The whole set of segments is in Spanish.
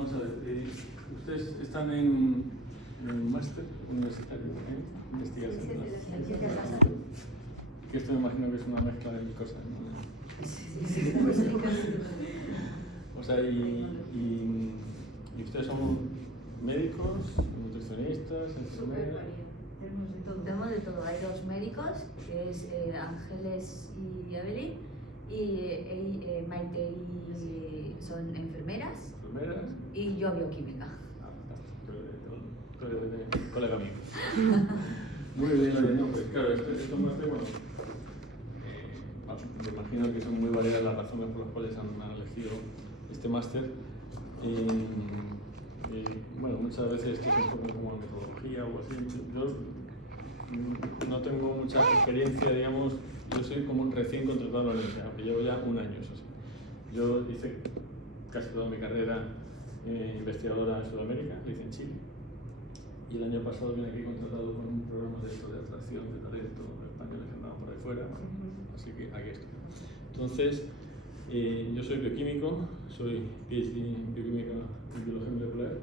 Vamos a ver, ustedes están en un máster universitario en investigación de las ciencias, que esto me imagino que es una mezcla de mil cosas, ¿no? O sea, y ustedes son médicos, nutricionistas, enfermeras. Tenemos de todo. Hay dos médicos, que es Ángeles y Evelyn, y Maite y son enfermeras. ¿Enfermeras? Y yo bioquímica. Colega mío. Muy bien, oye, no, pues claro, esto máster, bueno, me imagino que son muy variadas las razones por las cuales han elegido este máster. Bueno, muchas veces esto se enfoca como metodología o así. Yo no tengo mucha experiencia, digamos, yo soy como un recién contratado en la universidad, aunque llevo ya un año, eso sí. Yo hice casi toda mi carrera investigadora en Sudamérica, lo hice en Chile. Y el año pasado vine aquí contratado con un programa de atracción de talento españoles que andaban por ahí fuera, así que aquí estoy. Entonces, yo soy bioquímico, soy PhD en bioquímica y biología molecular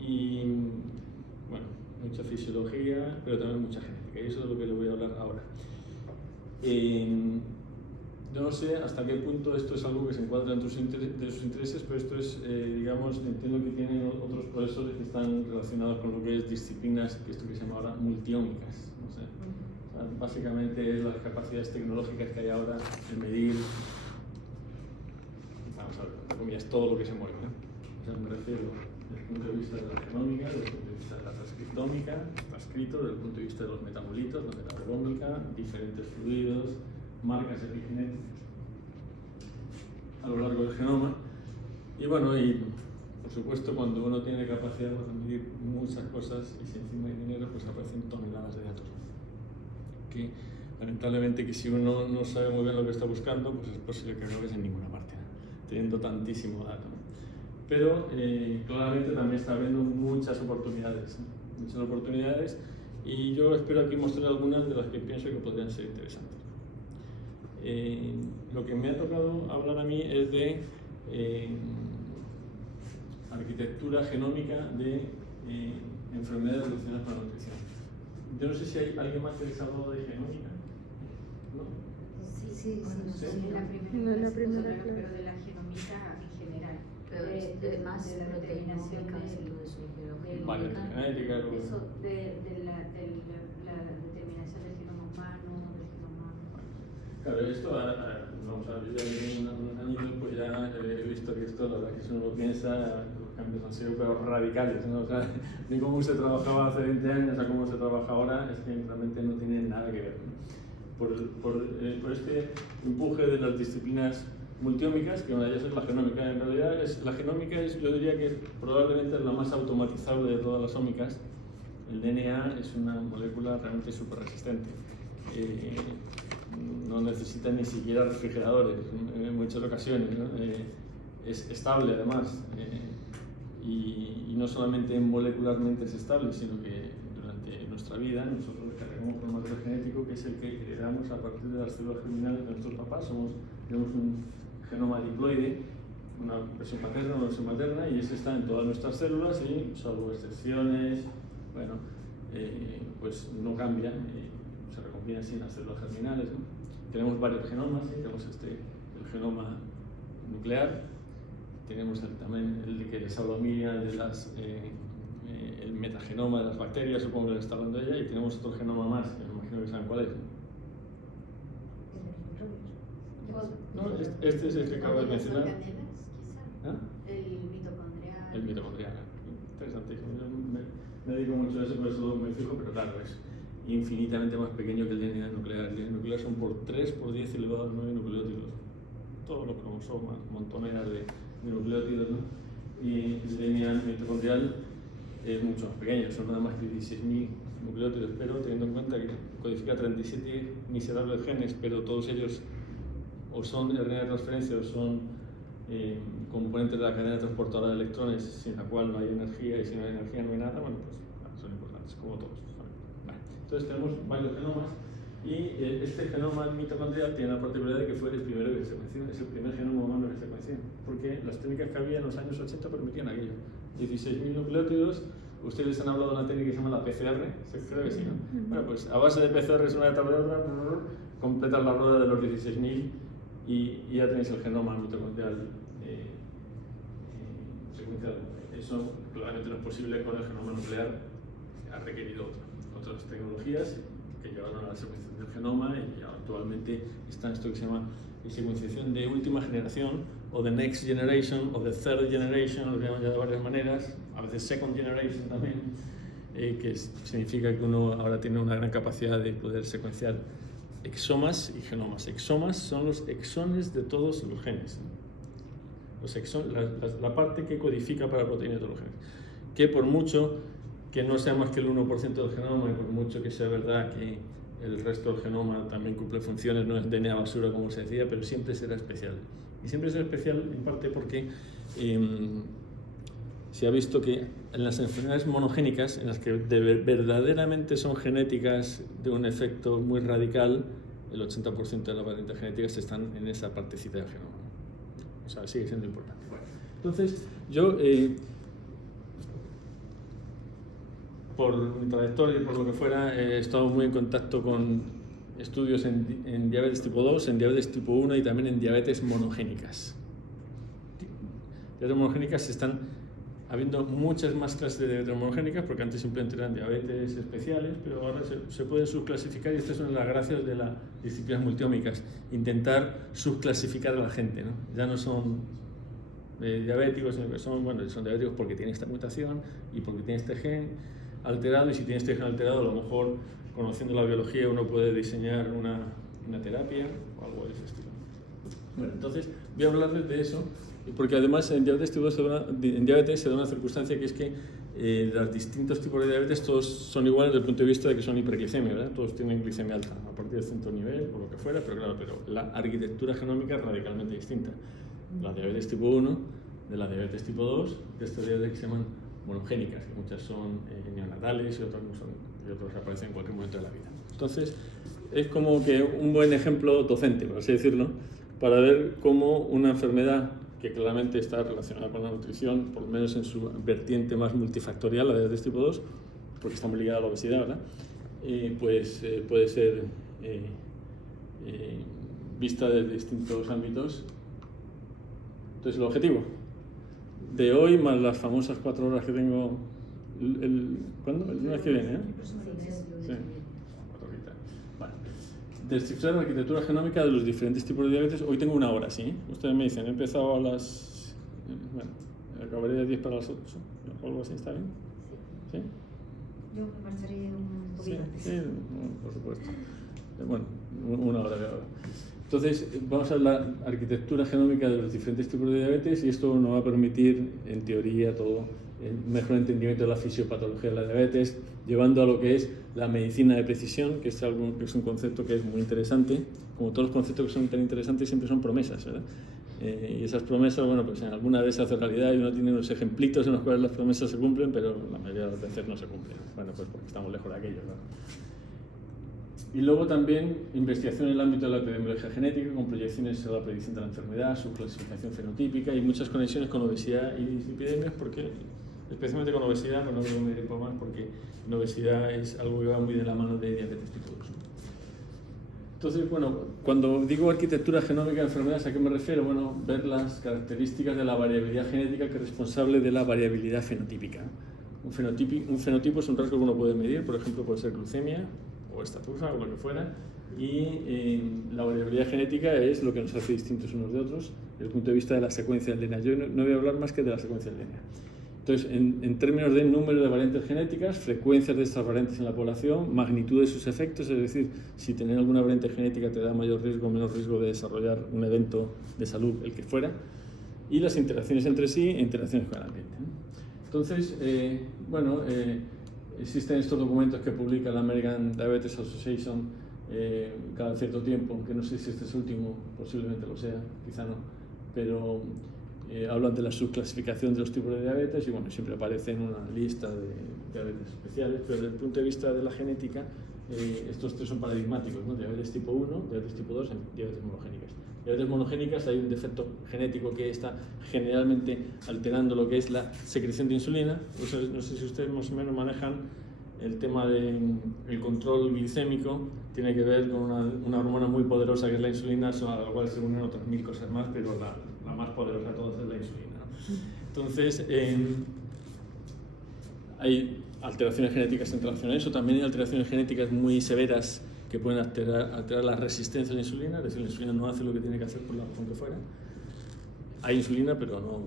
y, bueno, mucha fisiología, pero también mucha genética, y eso es de lo que le voy a hablar ahora. Yo no sé hasta qué punto esto es algo que se encuadra entre sus intereses, pero esto es, digamos, entiendo que tienen otros profesores que están relacionados con lo que es disciplinas, esto que se llama ahora multiómicas. No sé. O sea, básicamente es las capacidades tecnológicas que hay ahora de medir, vamos a ver, entre comillas, todo lo que se mueve, ¿no? O sea, me refiero desde el punto de vista de la genómica, desde el punto de vista de la transcriptómica, transcrito, desde el punto de vista de los metabolitos, la metabómica, diferentes fluidos, marcas epigenéticas a lo largo del genoma. Y bueno, y por supuesto, cuando uno tiene capacidad de medir muchas cosas y si encima hay dinero, pues aparecen toneladas de datos. Que lamentablemente que si uno no sabe muy bien lo que está buscando, pues es posible que acabes en ninguna parte, ¿no? Teniendo tantísimo dato. Pero claramente también está habiendo muchas oportunidades, ¿no? Muchas oportunidades, y yo espero aquí mostrar algunas de las que pienso que podrían ser interesantes. Lo que me ha tocado hablar a mí es de arquitectura genómica de enfermedades relacionadas con la nutrición. Yo no sé si hay alguien más que les ha hablado de genómica, ¿no? Sí, la primera clase. Pero de la genómica en general. Pero de más de la determinación proteinómicas y todo eso, pero Vale, genética. Eso, de la determinación del genoma humano, del genoma. Claro, esto, vamos a ver, yo ya llevo unos añitos, pues ya he visto que esto, la verdad que si uno lo piensa, los cambios han sido pero radicales, ¿no? O sea, ni cómo se trabajaba hace 20 años a cómo se trabaja ahora, es que realmente no tiene nada que ver, ¿no? Por este empuje de las disciplinas multiómicas, que una de ellas es la genómica. En realidad, la genómica es, yo diría que probablemente es la más automatizable de todas las ómicas. El DNA es una molécula realmente súper resistente. No necesita ni siquiera refrigeradores en muchas ocasiones, ¿no? Es estable además, y no solamente molecularmente es estable, sino que durante nuestra vida nosotros cargamos con un material genético que es el que heredamos a partir de las células germinales de nuestros papás. Tenemos un genoma diploide, una versión paterna, una versión materna, y ese está en todas nuestras células y, salvo excepciones, bueno, pues no cambia, se recombina así en las células germinales, ¿no? Tenemos varios genomas, ¿sí? Tenemos el genoma nuclear, tenemos también el que les hablo a mí, el metagenoma de las bacterias, supongo que les está hablando ella, y tenemos otro genoma más, que me imagino que saben cuál es, ¿no? No, este es el que acabo de mencionar. ¿Ah? El mitocondrial. El mitocondrial. Interesantísimo. Yo me dedico mucho a eso, por eso me fijo, pero claro, es infinitamente más pequeño que el DNA nuclear. El DNA nuclear son por 3 por 10 elevado a 9 nucleótidos. Todos los cromosomas, montoneras de nucleótidos, ¿no? Y el DNA mitocondrial es mucho más pequeño, son nada más que 16.000 nucleótidos, pero teniendo en cuenta que codifica 37 miserables genes, pero todos ellos o son RNA de transferencia o son componentes de la cadena transportadora de electrones, sin la cual no hay energía, y sin la energía no hay nada, bueno, pues son importantes, como todos. Vale. Entonces tenemos varios genomas, Y este genoma mitocondrial tiene la particularidad de que fue el primero que se secuenció, es el primer genoma humano que se secuenció, porque las técnicas que había en los años 80 permitían aquello. 16.000 nucleótidos. Ustedes han hablado de una técnica que se llama la PCR, creo que sí, ¿no? Bueno, pues a base de PCRs una detrás de otra, completas la rueda de los 16.000 y ya tenéis el genoma mitocondrial secuenciado. Eso claramente no es posible con el genoma nuclear, ha requerido otras tecnologías que llevaron a la secuenciación del genoma y actualmente está esto que se llama secuenciación de última generación o de next generation o de third generation, lo llaman ya de varias maneras, a veces second generation también, que significa que uno ahora tiene una gran capacidad de poder secuenciar exomas y genomas. Exomas son los exones de todos los genes, los la parte que codifica para la proteína de todos los genes, que por mucho que no sea más que el 1% del genoma y por mucho que sea verdad que el resto del genoma también cumple funciones, no es DNA basura como se decía, pero siempre será especial. Y siempre será especial en parte porque se ha visto que en las enfermedades monogénicas, en las que verdaderamente son genéticas de un efecto muy radical, el 80% de las variantes genéticas están en esa partecita del genoma. O sea, sigue siendo importante. Bueno, entonces, yo, por mi trayectoria y por lo que fuera, he estado muy en contacto con estudios en diabetes tipo 2, en diabetes tipo 1 y también en diabetes monogénicas. Diabetes monogénicas están habiendo muchas más clases de diabetes monogénicas, porque antes simplemente eran diabetes especiales, pero ahora se pueden subclasificar y esta es una de las gracias de las disciplinas multiómicas, intentar subclasificar a la gente, ¿no? Ya no son diabéticos, sino que son diabéticos porque tienen esta mutación y porque tienen este gen alterado, y si tiene este gen alterado, a lo mejor conociendo la biología uno puede diseñar una terapia o algo de ese estilo. Bueno, entonces voy a hablarles de eso, porque además en diabetes se da una circunstancia que es que los distintos tipos de diabetes todos son iguales desde el punto de vista de que son hiperglicemia, ¿verdad? Todos tienen glicemia alta a partir de cierto nivel, por lo que fuera, pero claro, la arquitectura genómica es radicalmente distinta. La diabetes tipo 1, de la diabetes tipo 2, de estas diabetes que se llaman monogénicas, que muchas son neonatales y otras no son, y otras aparecen en cualquier momento de la vida. Entonces, es como que un buen ejemplo docente, por así decirlo, para ver cómo una enfermedad que claramente está relacionada con la nutrición, por lo menos en su vertiente más multifactorial, la diabetes tipo 2, porque está muy ligada a la obesidad, ¿verdad? Puede ser vista desde distintos ámbitos. Entonces, el objetivo de hoy, más las famosas 4 horas que tengo, ¿cuándo? El lunes que viene, ¿eh? Sí. Vale. Descifrar la arquitectura genómica de los diferentes tipos de diabetes. Hoy tengo 1 hora, ¿sí? Ustedes me dicen, he empezado a las... Bueno, acabaré de 10 para las 8, o algo así, ¿está bien? ¿Sí? Yo me marcharé un poquito antes. Sí, por supuesto. Bueno, 1 hora de ahora. Entonces, vamos a ver la arquitectura genómica de los diferentes tipos de diabetes y esto nos va a permitir, en teoría, todo el mejor entendimiento de la fisiopatología de la diabetes, llevando a lo que es la medicina de precisión, que es un concepto que es muy interesante. Como todos los conceptos que son tan interesantes, siempre son promesas, ¿verdad? Y esas promesas, bueno, pues en alguna vez se hace realidad y uno tiene unos ejemplitos en los cuales las promesas se cumplen, pero la mayoría de las veces no se cumplen. Bueno, pues porque estamos lejos de aquello, ¿no? Y luego también investigación en el ámbito de la epidemiología genética, con proyecciones a la predicción de la enfermedad, su clasificación fenotípica y muchas conexiones con obesidad y epidemias, porque, especialmente con obesidad, pero no quiero medir por más, porque la obesidad es algo que va muy de la mano de diabetes tipo 2. Entonces, bueno, cuando digo arquitectura genómica de enfermedades, ¿a qué me refiero? Bueno, ver las características de la variabilidad genética que es responsable de la variabilidad fenotípica. Un fenotipo es un rasgo que uno puede medir, por ejemplo, puede ser glucemia, o estatura o lo que fuera, y la variabilidad genética es lo que nos hace distintos unos de otros desde el punto de vista de la secuencia del DNA. Yo no voy a hablar más que de la secuencia del DNA. Entonces, en términos de número de variantes genéticas, frecuencias de estas variantes en la población, magnitud de sus efectos, es decir, si tener alguna variante genética te da mayor riesgo o menos riesgo de desarrollar un evento de salud, el que fuera, y las interacciones entre sí e interacciones con el ambiente. Entonces, existen estos documentos que publica la American Diabetes Association cada cierto tiempo, aunque no sé si este es último, posiblemente lo sea, quizá no, pero hablan de la subclasificación de los tipos de diabetes y bueno, siempre aparece en una lista de diabetes especiales, pero desde el punto de vista de la genética estos tres son paradigmáticos, ¿no? Diabetes tipo 1, diabetes tipo 2 y diabetes monogénicas. Diabetes monogénicas hay un defecto genético que está generalmente alterando lo que es la secreción de insulina. No sé si ustedes más o menos manejan el tema del control glicémico, tiene que ver con una hormona muy poderosa que es la insulina, a la cual se unen otras 1000 cosas más, pero la más poderosa de todas es la insulina, ¿no? Entonces, hay alteraciones genéticas en relación a eso, también hay alteraciones genéticas muy severas que pueden alterar la resistencia a la insulina, es decir, la insulina no hace lo que tiene que hacer por la razón que fuera. Hay insulina, pero no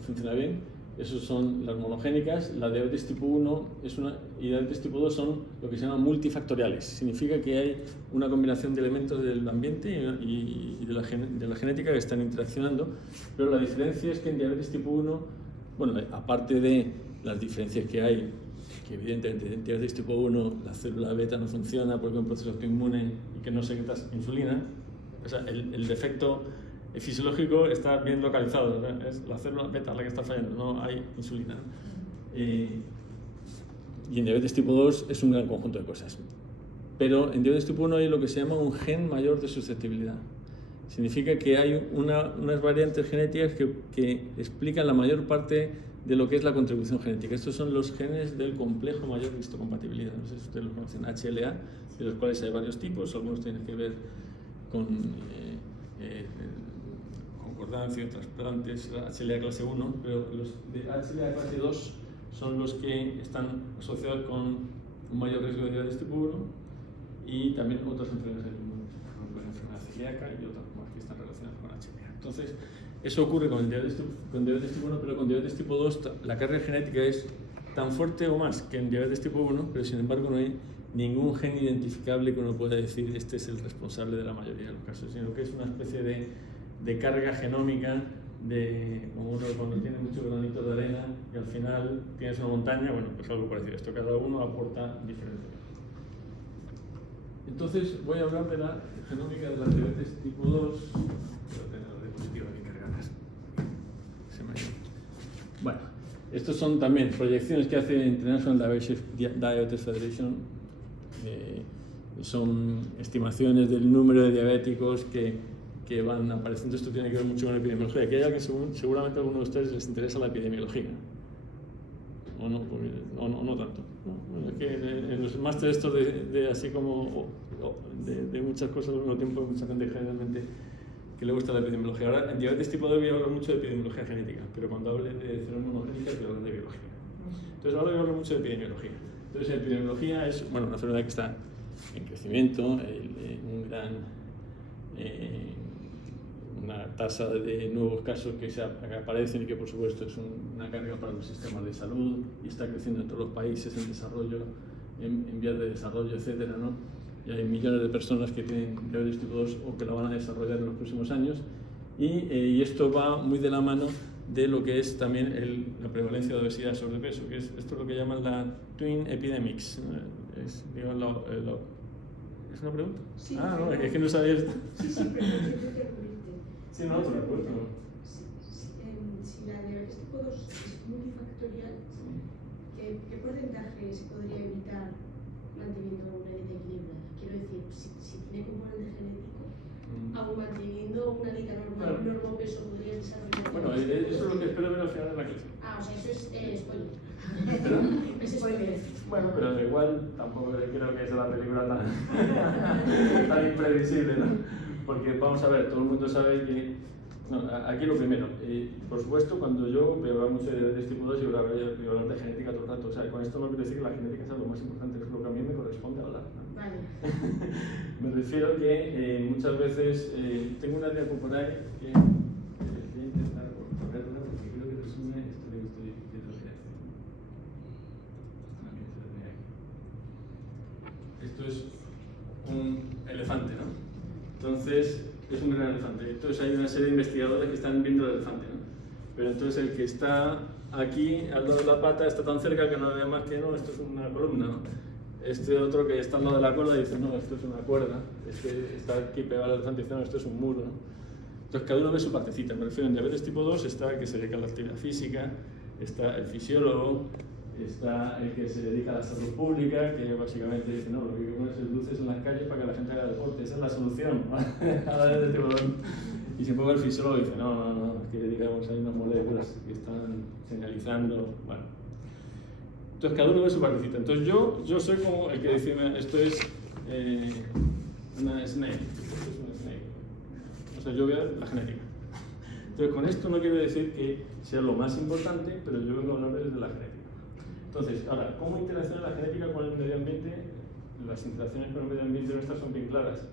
funciona bien. Esas son las monogénicas. La diabetes tipo 1 y diabetes tipo 2 son lo que se llaman multifactoriales. Significa que hay una combinación de elementos del ambiente y de la genética que están interaccionando, pero la diferencia es que en diabetes tipo 1, bueno, aparte de las diferencias que hay, que evidentemente en diabetes tipo 1 la célula beta no funciona porque es un proceso autoinmune y que no secreta insulina, o sea, el defecto fisiológico está bien localizado, ¿no? Es la célula beta la que está fallando, no hay insulina. Y en diabetes tipo 2 es un gran conjunto de cosas. Pero en diabetes tipo 1 hay lo que se llama un gen mayor de susceptibilidad. Significa que hay unas variantes genéticas que explican la mayor parte de lo que es la contribución genética. Estos son los genes del complejo mayor de histocompatibilidad. No sé si ustedes los conocen, HLA, de los cuales hay varios tipos, algunos tienen que ver con concordancia y trasplantes, HLA clase 1, pero los de HLA clase 2 son los que están asociados con un mayor riesgo de diabetes tipo 1 y también otras enfermedades autoinmunes, por ejemplo, la enfermedad celíaca y otras más que están relacionadas con HLA. Entonces, eso ocurre con diabetes tipo 1, pero con diabetes tipo 2 la carga genética es tan fuerte o más que en diabetes tipo 1, pero sin embargo no hay ningún gen identificable que uno pueda decir este es el responsable de la mayoría de los casos, sino que es una especie de carga genómica, como uno cuando tiene muchos granitos de arena y al final tienes una montaña, bueno, pues algo parecido. Esto cada uno aporta diferente. Entonces voy a hablar de la genómica de la diabetes tipo 2. Voy a tener la diapositiva aquí cargadas. Bueno, estos son también proyecciones que hace International Diabetes Federation. Son estimaciones del número de diabéticos que van apareciendo. Esto tiene que ver mucho con la epidemiología. Aquí hay algo que seguramente a algunos de ustedes les interesa la epidemiología. O no, no tanto. Bueno, es que en los másteres estos de así como de muchas cosas al mismo tiempo, hay mucha gente generalmente que le gusta la epidemiología. Ahora, en diabetes tipo 2 voy a hablar mucho de epidemiología genética, pero cuando hable de células monogénicas voy a hablar de biología. Entonces ahora voy a hablar mucho de epidemiología. Entonces, la epidemiología es una enfermedad que está en crecimiento, una tasa de nuevos casos que aparecen y que por supuesto es una carga para los sistemas de salud y está creciendo en todos los países en desarrollo, en vías de desarrollo, etcétera, ¿no? Y hay millones de personas que tienen diabetes tipo 2 o que la van a desarrollar en los próximos años y esto va muy de la mano de lo que es también la prevalencia de obesidad y sobrepeso, que es esto es lo que llaman la Twin Epidemics. ¿Es una pregunta? Sí, no, es que no sabía esto. Sí, pero yo creo que ocurrirte. Sí, no, por supuesto. Si la diabetes tipo 2 es multifactorial, ¿qué porcentaje se podría evitar manteniendo una dieta equilibrada? Quiero decir, si tiene componente genético, aún manteniendo una dieta normal, un normopeso podría desarrollar. Bueno, eso es lo que espero ver al final de la clase. O sea, eso es spoiler. ¿Pero? Es spoiler. Bueno, pero igual tampoco creo que sea la película tan imprevisible, ¿no? Porque vamos a ver, todo el mundo sabe que... No, aquí lo primero, por supuesto, cuando yo voy a hablar mucho de diabetes tipo 2 y voy a hablar de genética todo el rato, o sea, con esto no quiero decir que la genética sea lo más importante, es lo que a mí me corresponde hablar, ¿no? Vale. Me refiero que muchas veces tengo una diapositiva por ahí que voy a intentar ponerla porque creo que resume esto que estoy diciendo. Esto es un elefante, ¿no? Entonces, es un gran elefante. Entonces hay una serie de investigadores que están viendo el elefante, ¿no? Pero entonces el que está aquí, al lado de la pata, está tan cerca que no ve más que no, esto es una columna, ¿no? Este otro que está al lado de la cola dice, no, esto es una cuerda. Este está aquí pegado al elefante y dice, no, esto es un muro, ¿no? Entonces cada uno ve su partecita. Me refiero en diabetes tipo 2 está el que se dedica a la actividad física, está el fisiólogo, está el que se dedica a la salud pública, que básicamente dice, no, lo que hay que poner es luces en las calles para que la gente haga deporte, esa es la solución a la de tiburón. Y se ponga el fisiólogo y dice, no, es que digamos hay unas moléculas que están señalizando, bueno. Entonces cada uno ve su partecita. Entonces yo soy como el que dice, esto es una snake, o sea, yo veo la genética. Entonces con esto no quiero decir que sea lo más importante, pero yo vengo a hablar desde la genética. Entonces, ahora, ¿cómo interacciona la genética con el medio ambiente? Las interacciones con el medio ambiente nuestras son bien claras.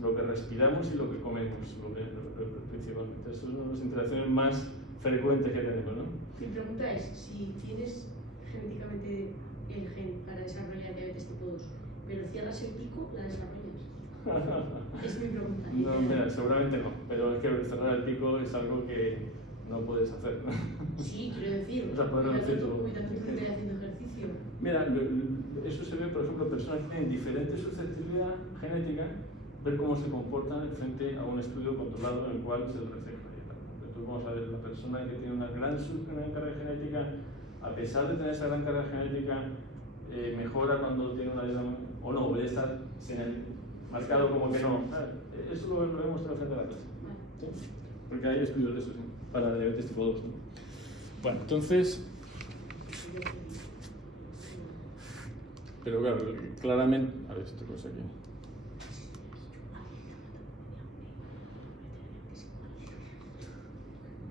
Lo que respiramos y lo que comemos, principalmente. Esas son las interacciones más frecuentes que tenemos, ¿no? Mi pregunta es, si tienes genéticamente el gen para desarrollar diabetes tipo 2, pero cierras el pico, ¿la desarrollas? Es mi pregunta. No, mira, seguramente no, pero es que cerrar el pico es algo que no puedes hacer, ¿no? Sí, quiero decir, O sea, poder hacer todo. cuidando haciendo ejercicio. Mira, eso se ve, por ejemplo, personas que tienen diferente susceptibilidad genética, ver cómo se comportan frente a un estudio controlado en el cual se les receta. Entonces vamos a ver, la persona que tiene una gran carga genética, a pesar de tener esa gran carga genética, mejora cuando tiene una dieta, o no, puede estar marcado como que no. Eso lo hemos mostrado frente a la clase. ¿Sí? Porque hay estudios de eso, ¿sí? Para la diabetes tipo 2. ¿No? Bueno, entonces, pero claro, claramente, a ver, esta cosa aquí.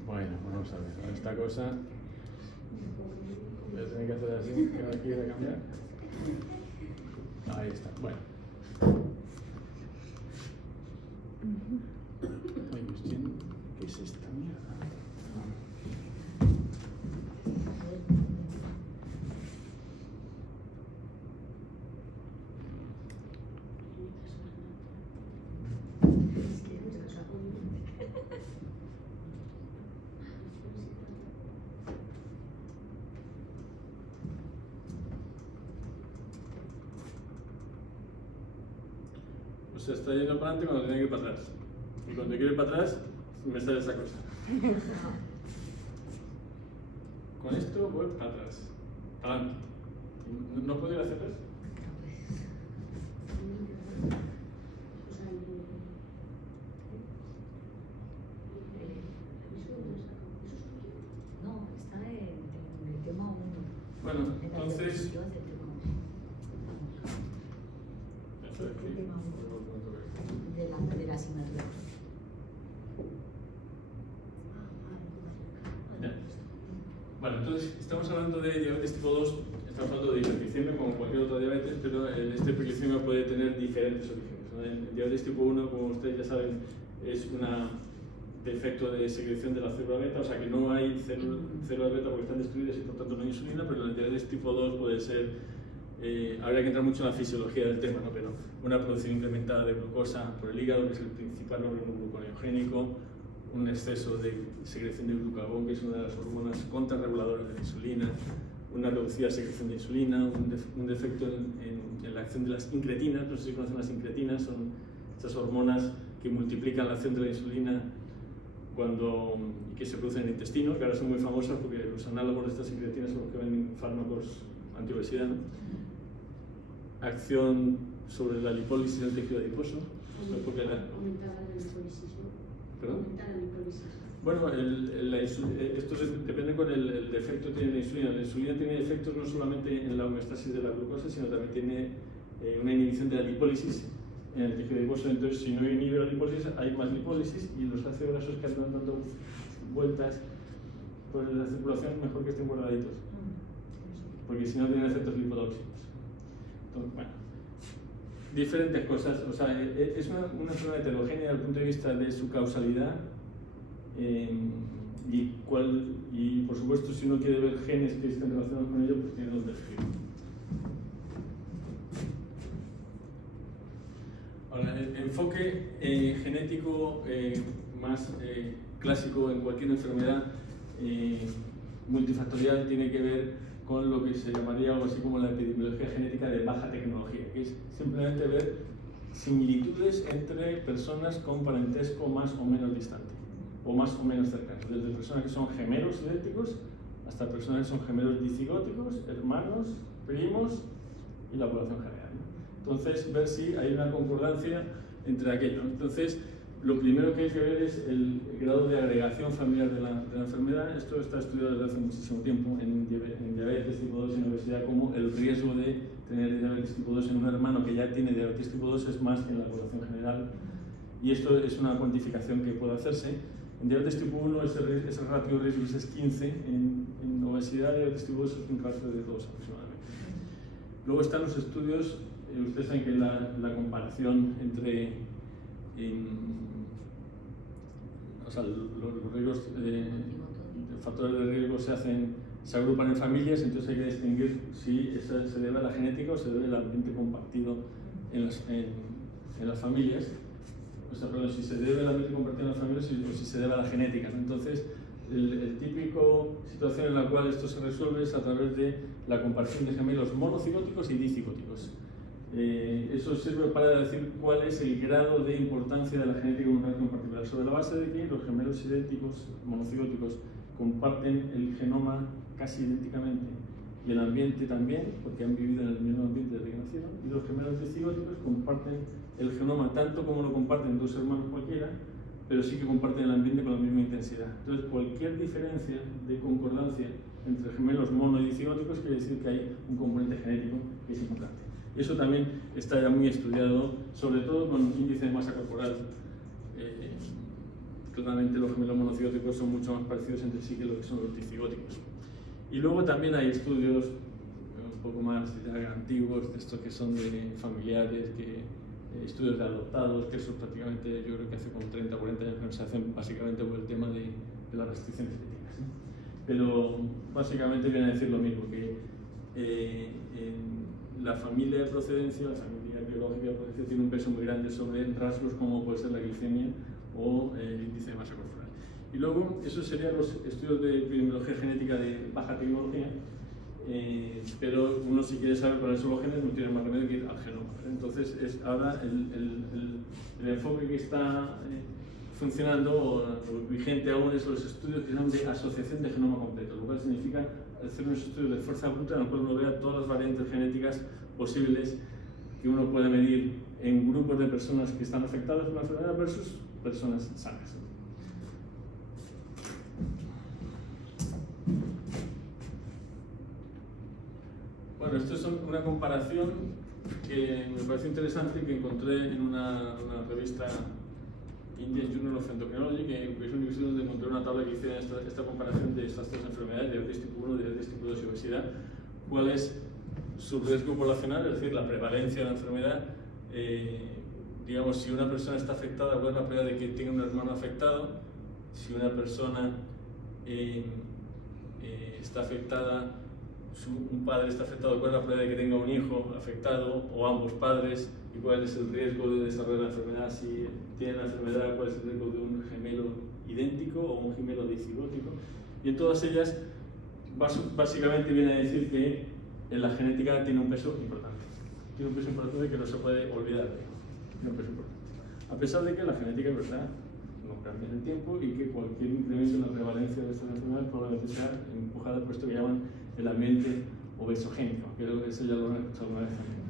Bueno, vamos a ver, esta cosa voy a tener que hacer así, que ahora quiero cambiar. Ahí está, bueno. Ay, Cristian, ¿qué es esta mierda? Se está yendo para adelante cuando tiene que ir para atrás. Y cuando quiero ir para atrás, me sale esa cosa. Con esto voy para atrás. Adelante. ¿No puedo ir hacia atrás? No, está en el tema 1. Bueno, entonces. De la asignatura. Bueno, entonces estamos hablando de diabetes tipo 2, estamos hablando de hiperglicemia como cualquier otra diabetes, pero este hiperglicemia puede tener diferentes orígenes, ¿no? El diabetes tipo 1, como ustedes ya saben, es un defecto de secreción de la célula beta, o sea que no hay células beta porque están destruidas y por tanto no hay insulina, pero el diabetes tipo 2 puede ser, habría que entrar mucho en la fisiología del tema, ¿no? Pero una producción incrementada de glucosa por el hígado, que es el principal órgano gluconeogénico, un exceso de secreción de glucagón, que es una de las hormonas contrarreguladoras de la insulina, una reducida secreción de insulina, un defecto en la acción de las incretinas. No sé si conocen las incretinas, son estas hormonas que multiplican la acción de la insulina y que se producen en el intestino, que ahora son muy famosas porque los análogos de estas incretinas son los que venden fármacos antiobesidad. Acción sobre la lipólisis del tejido adiposo. Aumentar la lipólisis, ¿no? ¿Perdón? Aumentar la lipólisis. Bueno, esto depende con el defecto que tiene la insulina. La insulina tiene efectos no solamente en la homeostasis de la glucosa, sino también tiene una inhibición de la lipólisis en el tejido adiposo. Entonces, si no inhibe la lipólisis, hay más lipólisis y los ácidos grasos que andan dando vueltas por la circulación, mejor que estén guardaditos, porque si no tienen efectos lipotóxicos. Entonces, bueno, diferentes cosas, o sea, es una enfermedad heterogénea desde el punto de vista de su causalidad y por supuesto si uno quiere ver genes que estén relacionados con ello, pues tiene dos descritos. Ahora, el enfoque genético más clásico en cualquier enfermedad multifactorial tiene que ver con lo que se llamaría algo así como la epidemiología genética de baja tecnología, que es simplemente ver similitudes entre personas con parentesco más o menos distante, o más o menos cercano, desde personas que son gemelos idénticos hasta personas que son gemelos dicigóticos, hermanos, primos y la población general, ¿no? Entonces, ver si hay una concordancia entre aquello. Entonces, lo primero que hay que ver es el grado de agregación familiar de la enfermedad. Esto está estudiado desde hace muchísimo tiempo en diabetes tipo 2 y en obesidad, como el riesgo de tener diabetes tipo 2 en un hermano que ya tiene diabetes tipo 2 es más que en la población general. Y esto es una cuantificación que puede hacerse. En diabetes tipo 1 ese ratio de riesgos es 15, en obesidad y diabetes tipo 2 es un ratio de 2 aproximadamente. Luego están los estudios, ustedes saben que la comparación entre o sea, los riesgos, factores de riesgo se agrupan en familias, entonces hay que distinguir si eso se debe a la genética o se debe al ambiente compartido en las familias. O sea, perdón, si se debe al ambiente compartido en las familias o si se debe a la genética, ¿no? Entonces, el típico situación en la cual esto se resuelve es a través de la comparación de gemelos monocigóticos y dicigóticos. Eso sirve para decir cuál es el grado de importancia de la genética en una relación particular, sobre la base de que los gemelos idénticos monocigóticos comparten el genoma casi idénticamente y el ambiente también, porque han vivido en el mismo ambiente desde que nacieron, y los gemelos dicigóticos comparten el genoma tanto como lo comparten dos hermanos cualquiera, pero sí que comparten el ambiente con la misma intensidad. Entonces, cualquier diferencia de concordancia entre gemelos mono y dicigóticos quiere decir que hay un componente genético que es importante. Eso también está ya muy estudiado, sobre todo con índice de masa corporal. Claramente los gemelos monocigóticos son mucho más parecidos entre sí que lo que son los dicigóticos. Y luego también hay estudios un poco más antiguos, de estos que son de familiares, estudios de adoptados, que eso prácticamente yo creo que hace como 30 o 40 años que no se hacen, básicamente por el tema de las restricciones genéticas, ¿no? Pero básicamente viene a decir lo mismo, que la familia de procedencia, la familia biológica de procedencia tiene un peso muy grande sobre rasgos como puede ser la glicemia o el índice de masa corporal. Y luego, esos serían los estudios de epidemiología genética de baja tecnología, pero uno si quiere saber cuáles son los genes no tiene más remedio que ir al genoma. Entonces, ahora el enfoque que está funcionando o vigente aún es los estudios que se llaman de asociación de genoma completo, lo cual significa hacer unos estudios de fuerza bruta en los cuales uno vea todas las variantes genéticas posibles que uno puede medir en grupos de personas que están afectadas por la enfermedad versus personas sanas. Bueno, esto es una comparación que me parece interesante y que encontré en una revista Indian Journal of Endocrinology, que es un libro donde encontré una tabla que hice esta comparación de estas tres enfermedades, diabetes tipo 1, diabetes tipo 2 y obesidad, cuál es su riesgo poblacional, es decir, la prevalencia de la enfermedad. Digamos, si una persona está afectada, ¿cuál es la probabilidad de que tenga un hermano afectado? Si una persona está afectada, un padre está afectado, ¿cuál es la probabilidad de que tenga un hijo afectado o ambos padres? ¿Y cuál es el riesgo de desarrollar la enfermedad? Si tiene la enfermedad, ¿cuál es el riesgo de un gemelo idéntico o un gemelo dicigótico? Y en todas ellas, básicamente viene a decir que la genética tiene un peso importante. Tiene un peso importante que no se puede olvidar. Tiene un peso importante. A pesar de que la genética, es verdad, no cambia en el tiempo y que cualquier incremento en la prevalencia de estas enfermedades probablemente sea empujada por esto que llaman el ambiente obesogénico. Creo que eso ya lo han escuchado una vez también.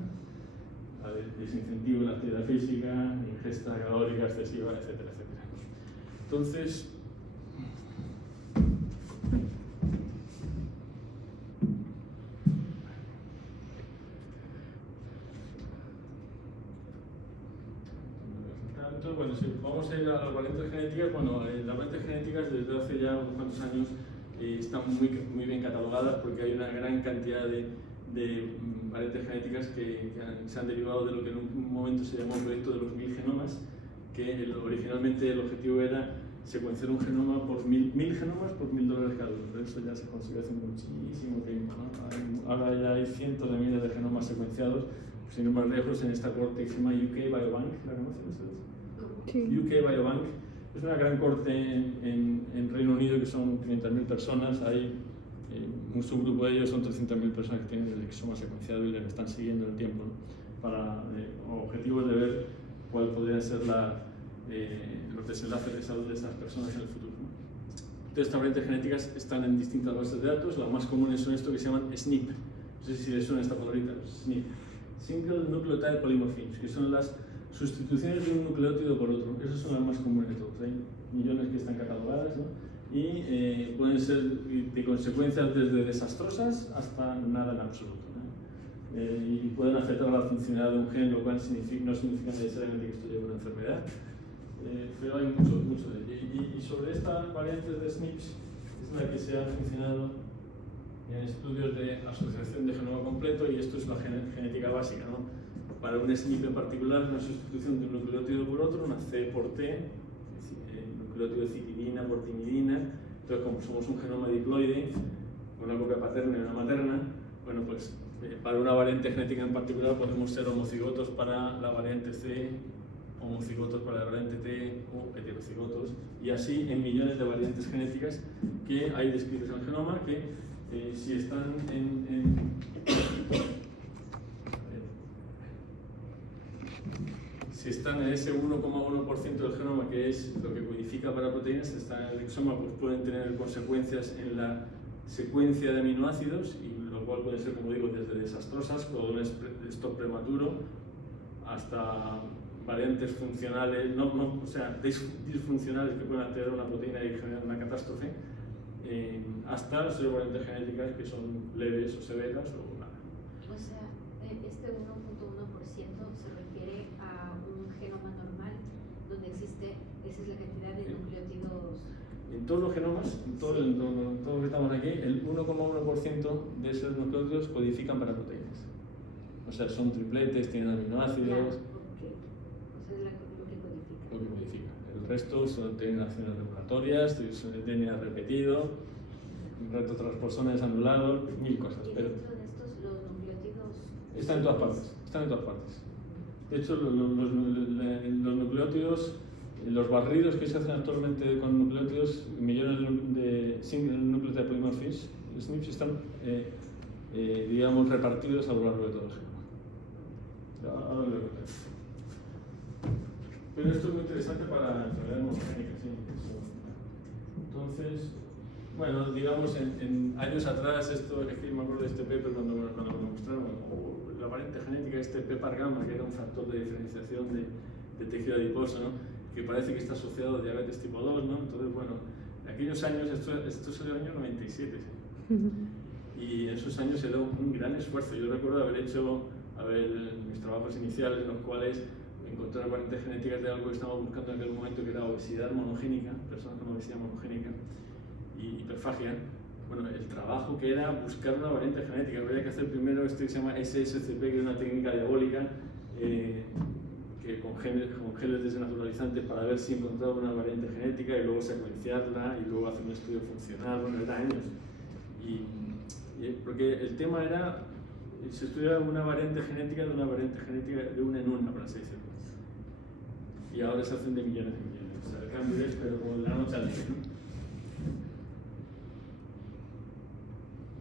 Desincentivo en la actividad física, ingesta calórica excesiva, etcétera, etcétera. Entonces, bueno, si vamos a ir a las variantes genéticas, bueno, las variantes genéticas desde hace ya unos cuantos años están muy bien catalogadas porque hay una gran cantidad de variantes genéticas que se han derivado de lo que en un momento se llamó el proyecto de los 1000 genomas, que originalmente el objetivo era secuenciar un genoma por 1000 genomas por $1000 cada uno, pero eso ya se consiguió hace muchísimo tiempo, ¿no? Ahora ya hay cientos de miles de genomas secuenciados, sin ir más lejos, en esta corte que se llama UK Biobank, ¿la conocen ustedes? Sí. UK Biobank es una gran corte en Reino Unido que son 500.000 personas, hay un subgrupo de ellos son 300.000 personas que tienen el exoma secuenciado y les están siguiendo en el tiempo, ¿no? Para objetivos de ver cuál podría ser los desenlaces de salud de esas personas en el futuro, ¿no? Todas estas variantes genéticas están en distintas bases de datos. Las más comunes son esto que se llaman SNP. No sé si les suena esta palabrita, SNP. Single Nucleotide Polymorphisms, que son las sustituciones de un nucleótido por otro. Esas son las más comunes de todos. Hay millones que están catalogadas, ¿no? Y pueden ser de consecuencias desde desastrosas hasta nada en absoluto, ¿no? Y pueden afectar a la funcionalidad de un gen, lo cual no significa necesariamente que esto lleve una enfermedad. Pero hay mucho de ello. Y sobre estas variantes de SNPs es la que se ha funcionado en estudios de asociación de genoma completo, y esto es la genética básica, ¿no? Para un SNP en particular, una sustitución de un nucleótido por otro, una C por T, nucleótido de citidina por timidina. Entonces, como somos un genoma diploide, una copia paterna y una materna, bueno, pues para una variante genética en particular podemos ser homocigotos para la variante C, homocigotos para la variante T o heterocigotos, y así en millones de variantes genéticas que hay descritas en el genoma, que si están si están en ese 1,1% del genoma, que es lo que codifica para proteínas, están en el exoma, pues pueden tener consecuencias en la secuencia de aminoácidos, y lo cual puede ser, como digo, desde desastrosas, como un stop prematuro, hasta variantes funcionales, o sea, disfuncionales que pueden alterar una proteína y generar una catástrofe, hasta las variantes genéticas que son leves o severas o nada. O sea, este 1.1% se refiere a un genoma normal donde existe, esa es la cantidad de nucleótidos. En todos los genomas, en todo lo que estamos aquí, el 1,1% de esos nucleótidos codifican para proteínas. O sea, son tripletes, tienen aminoácidos. Okay. O sea, es lo que codifica. Lo que codifica. El resto tienen acciones regulatorias, DNA repetido, retrotransposones anulados, mil cosas. ¿Y Pero dentro de estos los nucleótidos? están en todas partes, están en todas partes. De hecho, los nucleótidos, los barridos que se hacen actualmente con nucleótidos, millones de single nucleotide polymorphisms, SNPs, están, digamos, repartidos a lo largo de todo el genoma. Ahora lo veré. Pero esto es muy interesante para enfermedades monogénicas, ¿sí? Entonces, bueno, digamos, en años atrás, esto es que me acuerdo de este paper cuando me mostraron, la variante genética, este PEPAR gamma, que era un factor de diferenciación de tejido adiposo, ¿no? Que parece que está asociado a diabetes tipo 2, ¿no? Entonces, bueno, en aquellos años, esto es el año 97, ¿sí? Y en esos años era un gran esfuerzo. Yo recuerdo haber hecho mis trabajos iniciales, en los cuales encontrar variantes genéticas de algo que estábamos buscando en aquel momento, que era obesidad monogénica, personas con obesidad monogénica y hiperfagia. Bueno, el trabajo que era buscar una variante genética, había que hacer primero esto que se llama SSCP, que es una técnica diabólica, que con genes desnaturalizantes para ver si encontraba una variante genética y luego secuenciarla y luego hacer un estudio funcional. Bueno, era años. Porque el tema era, se estudiaba una variante genética de una variante genética de una en una, por así decirlo. Y ahora se hacen de millones y millones. O sea, el cambio es, pero como de la noche al día, ¿no?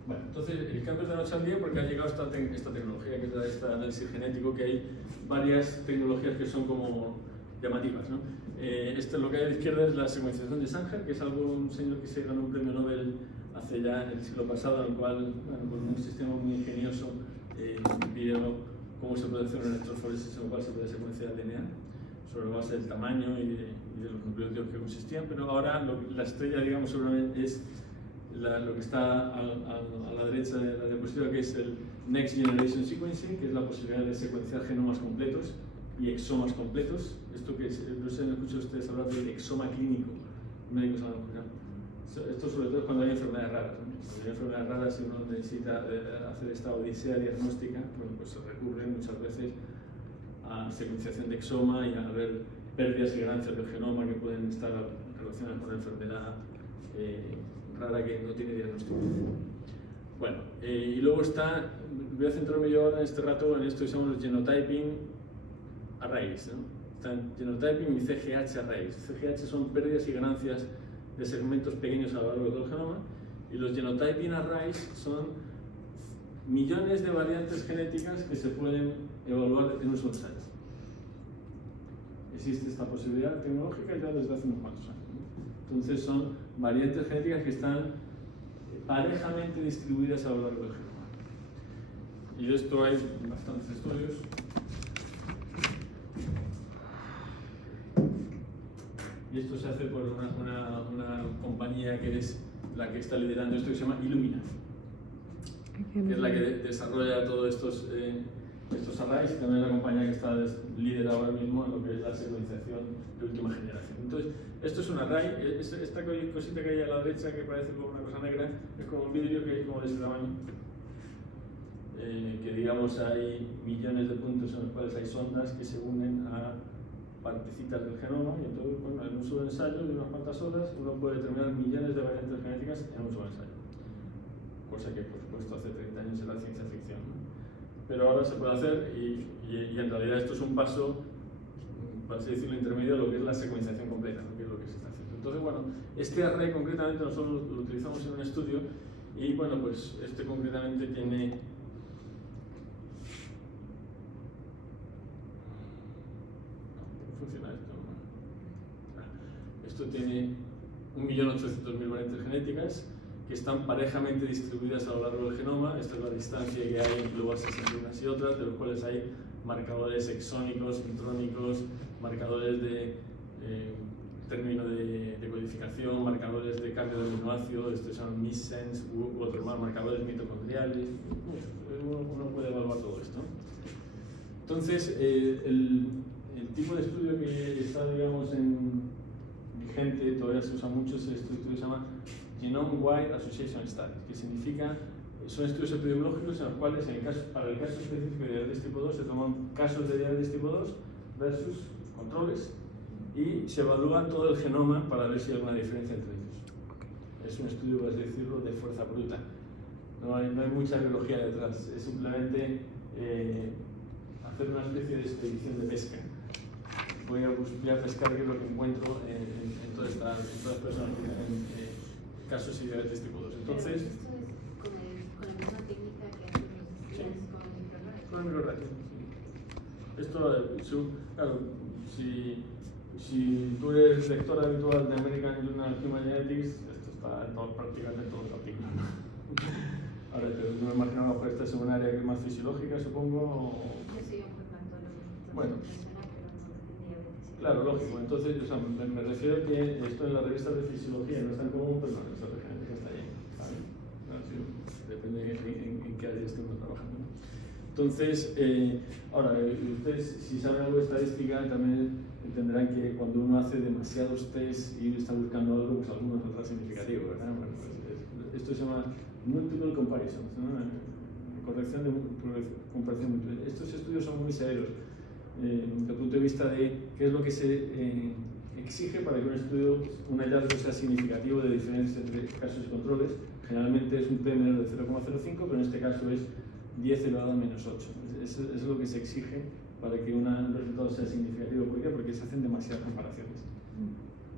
Bueno, entonces el cambio es de la noche al día porque ha llegado esta tecnología, que es este análisis genético, que hay varias tecnologías que son como llamativas, ¿no? Lo que hay a la izquierda es la secuenciación de Sanger, que es un señor que se ganó un premio Nobel hace ya el siglo pasado, en el cual, bueno, con un sistema muy ingenioso, vieron cómo se puede hacer una electroforesis en el cual se puede secuenciar DNA sobre la base del tamaño y de los nucleótidos que consistían. Pero ahora la estrella, digamos, seguramente es lo que está a la derecha de la diapositiva, que es el Next Generation Sequencing, que es la posibilidad de secuenciar genomas completos y exomas completos. Esto que no sé, no escucho ustedes hablar de exoma clínico, médicos han escuchado. Esto sobre todo es cuando hay enfermedades raras, ¿no? Cuando hay enfermedades raras y uno necesita hacer esta odisea diagnóstica, bueno, pues se recurre muchas veces a secuenciación de exoma y a ver pérdidas y ganancias del genoma que pueden estar relacionadas con la enfermedad rara que no tiene diagnóstico. Bueno, y luego voy a centrarme yo ahora en este rato en esto que se llama los genotyping arrays, ¿no? Están genotyping y CGH arrays. CGH son pérdidas y ganancias de segmentos pequeños a lo largo de todo el genoma, y los genotyping arrays son millones de variantes genéticas que se pueden evaluar en un solo ensayo. Existe esta posibilidad tecnológica ya desde hace unos cuantos años, ¿no? Entonces son variantes genéticas que están parejamente distribuidas a lo largo del genoma. Y de esto hay bastantes estudios. Y esto se hace por una compañía que es la que está liderando esto, que se llama Illumina, que es la que desarrolla todos estos arrays, y también es la compañía que está líder ahora mismo en lo que es la secuenciación de última generación. Entonces, esto es un array, esta cosita que hay a la derecha que parece como una cosa negra, es como un vidrio que hay como de este tamaño, que digamos hay millones de puntos en los cuales hay sondas que se unen a partecitas del genoma, y entonces, bueno, en un solo ensayo de unas cuantas horas uno puede determinar millones de variantes genéticas en un solo ensayo, cosa que por supuesto hace 30 años era ciencia ficción, ¿no? Pero ahora se puede hacer y en realidad esto es un paso, para así decirlo, intermedio de lo que es la secuenciación completa, ¿no? Que es lo que se está haciendo. Entonces, bueno, este array concretamente nosotros lo utilizamos en un estudio y, bueno, pues este concretamente tiene... funciona esto. Esto tiene 1.800.000 variantes genéticas que están parejamente distribuidas a lo largo del genoma. Esta es la distancia que hay entre bases entre unas y otras, de los cuales hay marcadores exónicos, intrónicos, marcadores de término de codificación, marcadores de cambio de aminoácido, estos se llaman missense, u otros más, marcadores mitocondriales. Uno puede evaluar todo esto. Entonces, el tipo de estudio que está, digamos, vigente, todavía se usa mucho, es este estudio que se llama Genome-Wide Association Studies, que significa, son estudios epidemiológicos en los cuales, para el caso específico de diabetes tipo 2, se toman casos de diabetes tipo 2 versus controles y se evalúa todo el genoma para ver si hay alguna diferencia entre ellos. Es un estudio, por así decirlo, de fuerza bruta. No hay mucha biología detrás, es simplemente hacer una especie de expedición de pesca. Voy a pescar qué es lo que encuentro en todas las personas que tienen casos de diabetes tipo 2. Entonces, esto es con la misma técnica que hacen los días con el microarray. Con el microarray. Esto, claro, si tú eres lector habitual de American Journal of Human Genetics, esto está prácticamente en todos los artículos, ¿no? Ahora, yo me imagino que esta es un área que es más fisiológica, supongo. Yo soy un farmatólogo. Bueno. Claro, Claro, lógico. Entonces, o sea, me refiero a que esto en las revistas de fisiología no es tan común, pero en las revistas de genética está ahí, ¿vale? Depende en qué área estemos trabajando, ¿no? Entonces, ahora, ustedes, si saben algo de estadística, también entenderán que cuando uno hace demasiados tests y está buscando algo, pues algunos no es significativo, ¿verdad? Bueno, pues esto se llama multiple comparisons, ¿no? Corrección de comparación múltiple. Estos estudios son muy severos. Desde el punto de vista de qué es lo que se exige para que un hallazgo sea significativo de diferencia entre casos y controles. Generalmente es un P menor de 0,05, pero en este caso es 10 elevado a menos 8. Eso es lo que se exige para que un resultado sea significativo. ¿Por qué? Porque se hacen demasiadas comparaciones.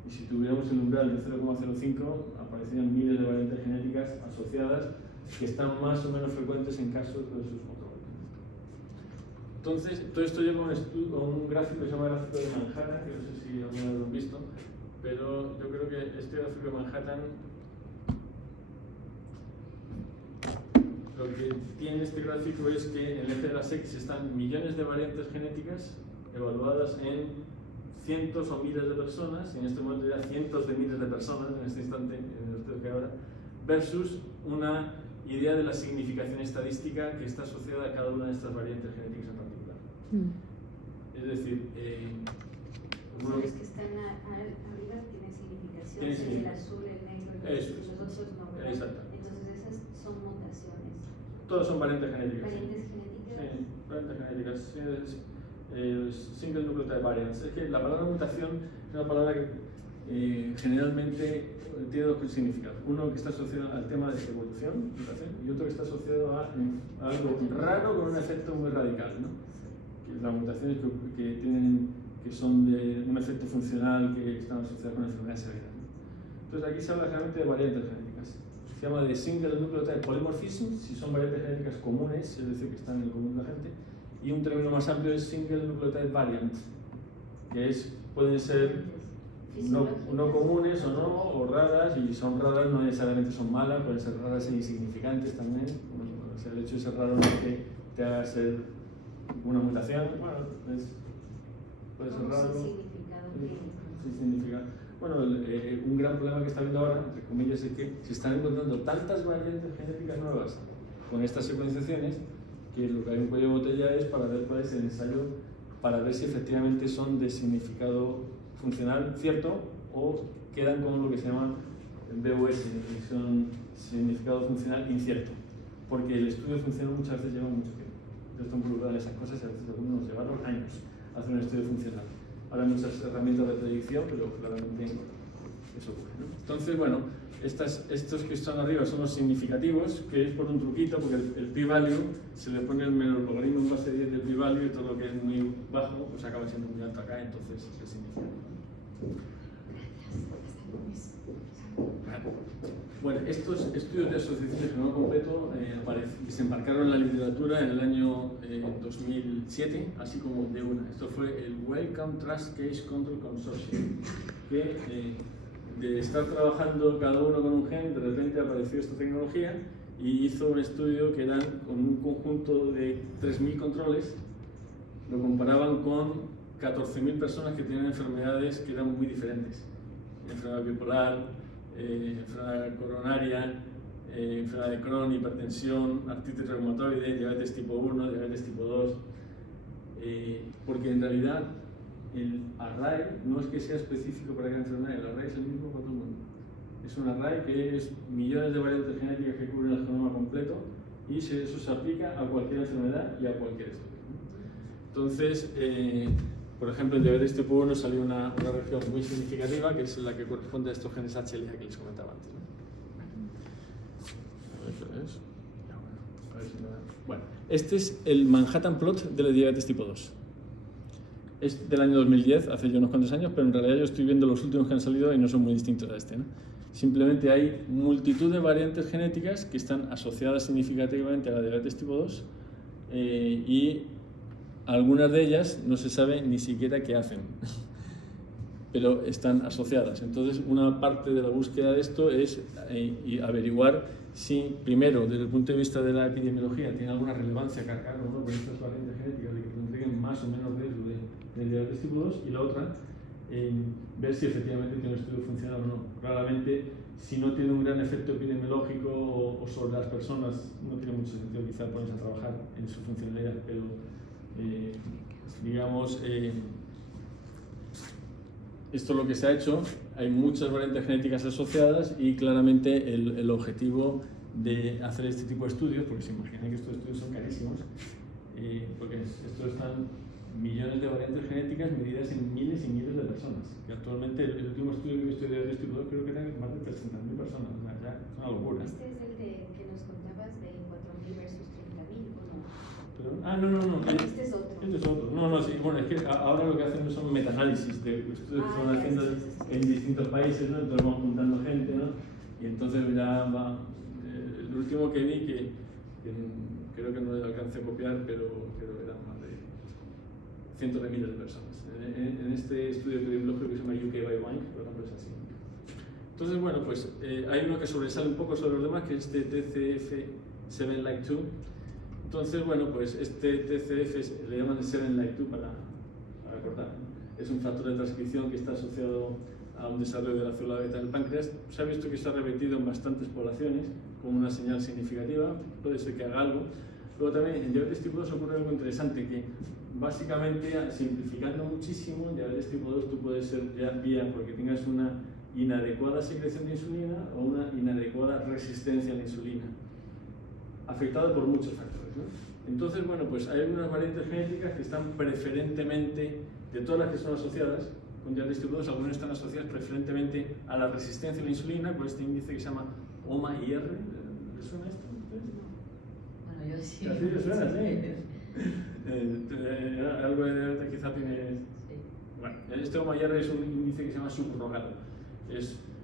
Y si tuviéramos el umbral de 0,05, aparecerían miles de variantes genéticas asociadas que están más o menos frecuentes en casos de sus controles. Entonces, todo esto lleva a un gráfico que se llama gráfico de Manhattan, que no sé si alguna vez lo han visto, pero yo creo que este gráfico de Manhattan, lo que tiene este gráfico es que en el eje de las X están millones de variantes genéticas evaluadas en cientos o miles de personas, y en este momento ya cientos de miles de personas en este instante, en el estudio que ahora, versus una idea de la significación estadística que está asociada a cada una de estas variantes genéticas en particular. Es decir, los que están arriba tienen significación, tiene el azul, el negro, los otros no, ¿verdad? Exacto. Entonces esas son mutaciones. Todos son variantes genéticas. ¿Variantes genéticas? Sí, variantes genéticas. Single nucleotide variants. Es que la palabra mutación es una palabra que generalmente tiene dos significados. Uno que está asociado al tema de evolución, y otro que está asociado a algo raro con un efecto muy radical, ¿no? Que las mutaciones que son de un efecto funcional que están asociadas con enfermedades severas, ¿no? Entonces aquí se habla generalmente de variantes genéticas. Se llama de single nucleotide polymorphism, si son variantes genéticas comunes, es decir, que están en el común de la gente. Y un término más amplio es single nucleotide variant, que pueden ser no comunes o no, o raras, y son raras no necesariamente son malas, pueden ser raras e insignificantes también. O sea, el hecho de ser raro no es que te haga ser una mutación, bueno, puede ser raro. Sin significado clínico. Sin significado. Bueno, un gran problema que está habiendo ahora, entre comillas, es que se están encontrando tantas variantes genéticas nuevas con estas secuenciaciones que lo que hay un cuello de botella es para ver cuál es el ensayo, para ver si efectivamente son de significado funcional cierto o quedan como lo que se llama BOS, que son significado funcional incierto, porque el estudio funcional muchas veces lleva mucho tiempo. Yo estoy involucrado en esas cosas y a veces algunos nos llevaron años hacer un estudio funcional. Ahora hay muchas herramientas de predicción, pero claramente eso ocurre, ¿no? Entonces, bueno, estos que están arriba son los significativos, que es por un truquito, porque el p-value se le pone el menor logaritmo en base 10 del p-value y todo lo que es muy bajo pues acaba siendo muy alto acá, entonces es significativo. Bueno, estos estudios de asociación de genoma completo se embarcaron en la literatura en el año 2007, así como de una. Esto fue el Wellcome Trust Case Control Consortium, que de estar trabajando cada uno con un gen, de repente apareció esta tecnología y hizo un estudio que eran con un conjunto de 3.000 controles, lo comparaban con 14.000 personas que tenían enfermedades que eran muy diferentes. Enfermedad bipolar, enfermedad coronaria, enfermedad de Crohn, hipertensión, artritis reumatoide, diabetes tipo 1, diabetes tipo 2, porque en realidad el array no es que sea específico para cada enfermedad, el array es el mismo para todo el mundo. Es un array que es millones de variantes genéticas que cubren el genoma completo y eso se aplica a cualquier enfermedad y a cualquier estudio. Entonces, por ejemplo, en diabetes tipo 1 salió una región muy significativa que es la que corresponde a estos genes HLA que les comentaba antes, ¿no? A ver qué es. A ver si me da. Bueno, este es el Manhattan Plot de la diabetes tipo 2. Es del año 2010, hace ya unos cuantos años, pero en realidad yo estoy viendo los últimos que han salido y no son muy distintos a este, ¿no? Simplemente hay multitud de variantes genéticas que están asociadas significativamente a la diabetes tipo 2 y algunas de ellas no se sabe ni siquiera qué hacen, pero están asociadas. Entonces, una parte de la búsqueda de esto es averiguar si, primero, desde el punto de vista de la epidemiología, tiene alguna relevancia cargar o no con estas variantes genéticas de que tendrían más o menos riesgo de diabetes tipo 2, y la otra, ver si efectivamente tiene un estudio funcional o no. Claramente, si no tiene un gran efecto epidemiológico o sobre las personas, no tiene mucho sentido quizá ponerse a trabajar en su funcionalidad, pero digamos, esto es lo que se ha hecho. Hay muchas variantes genéticas asociadas y claramente el objetivo de hacer este tipo de estudios, porque se imaginan que estos estudios son carísimos, porque estos están millones de variantes genéticas medidas en miles y miles de personas, que actualmente el último estudio que he visto de diabetes tipo 2 creo que eran más de 300.000 personas, o sea, ya es una locura. Este es el que nos contabas de 4.000 versus 30.000, ¿o no? ¿Perdón? Ah, no. Este es otro. Este es otro. No, sí. Bueno, es que ahora lo que hacen son metaanálisis de estudios que se van haciendo en distintos países, ¿no? Entonces van juntando gente, ¿no? Y entonces ya va. El último que vi, que creo que no le alcancé a copiar, pero eran más de cientos de miles de personas. En este estudio epidemiológico que se llama UK Biobank, por ejemplo, es así. Entonces, bueno, pues hay uno que sobresale un poco sobre los demás, que es este TCF7like2. Entonces, bueno, pues este TCF le llaman el 7like2 para cortar, ¿no? Es un factor de transcripción que está asociado a un desarrollo de la célula beta del páncreas. Se ha visto que se ha repetido en bastantes poblaciones como una señal significativa, puede ser que haga algo. Luego también en diabetes tipo 2 ocurre algo interesante, que básicamente, simplificando muchísimo, en diabetes tipo 2 tú puedes ser ya vía porque tengas una inadecuada secreción de insulina o una inadecuada resistencia a la insulina, afectado por muchos factores, ¿no? Entonces, bueno, pues hay algunas variantes genéticas que están preferentemente, de todas las que son asociadas con diabetes tipo 2, algunas están asociadas preferentemente a la resistencia a la insulina, con este índice que se llama OMA-IR. ¿Les suena esto? Bueno, yo sí. ¿Así les suena? Sí. Algo de diabetes quizá tiene... Sí. Bueno, este OMA-IR es un índice que se llama subrogado.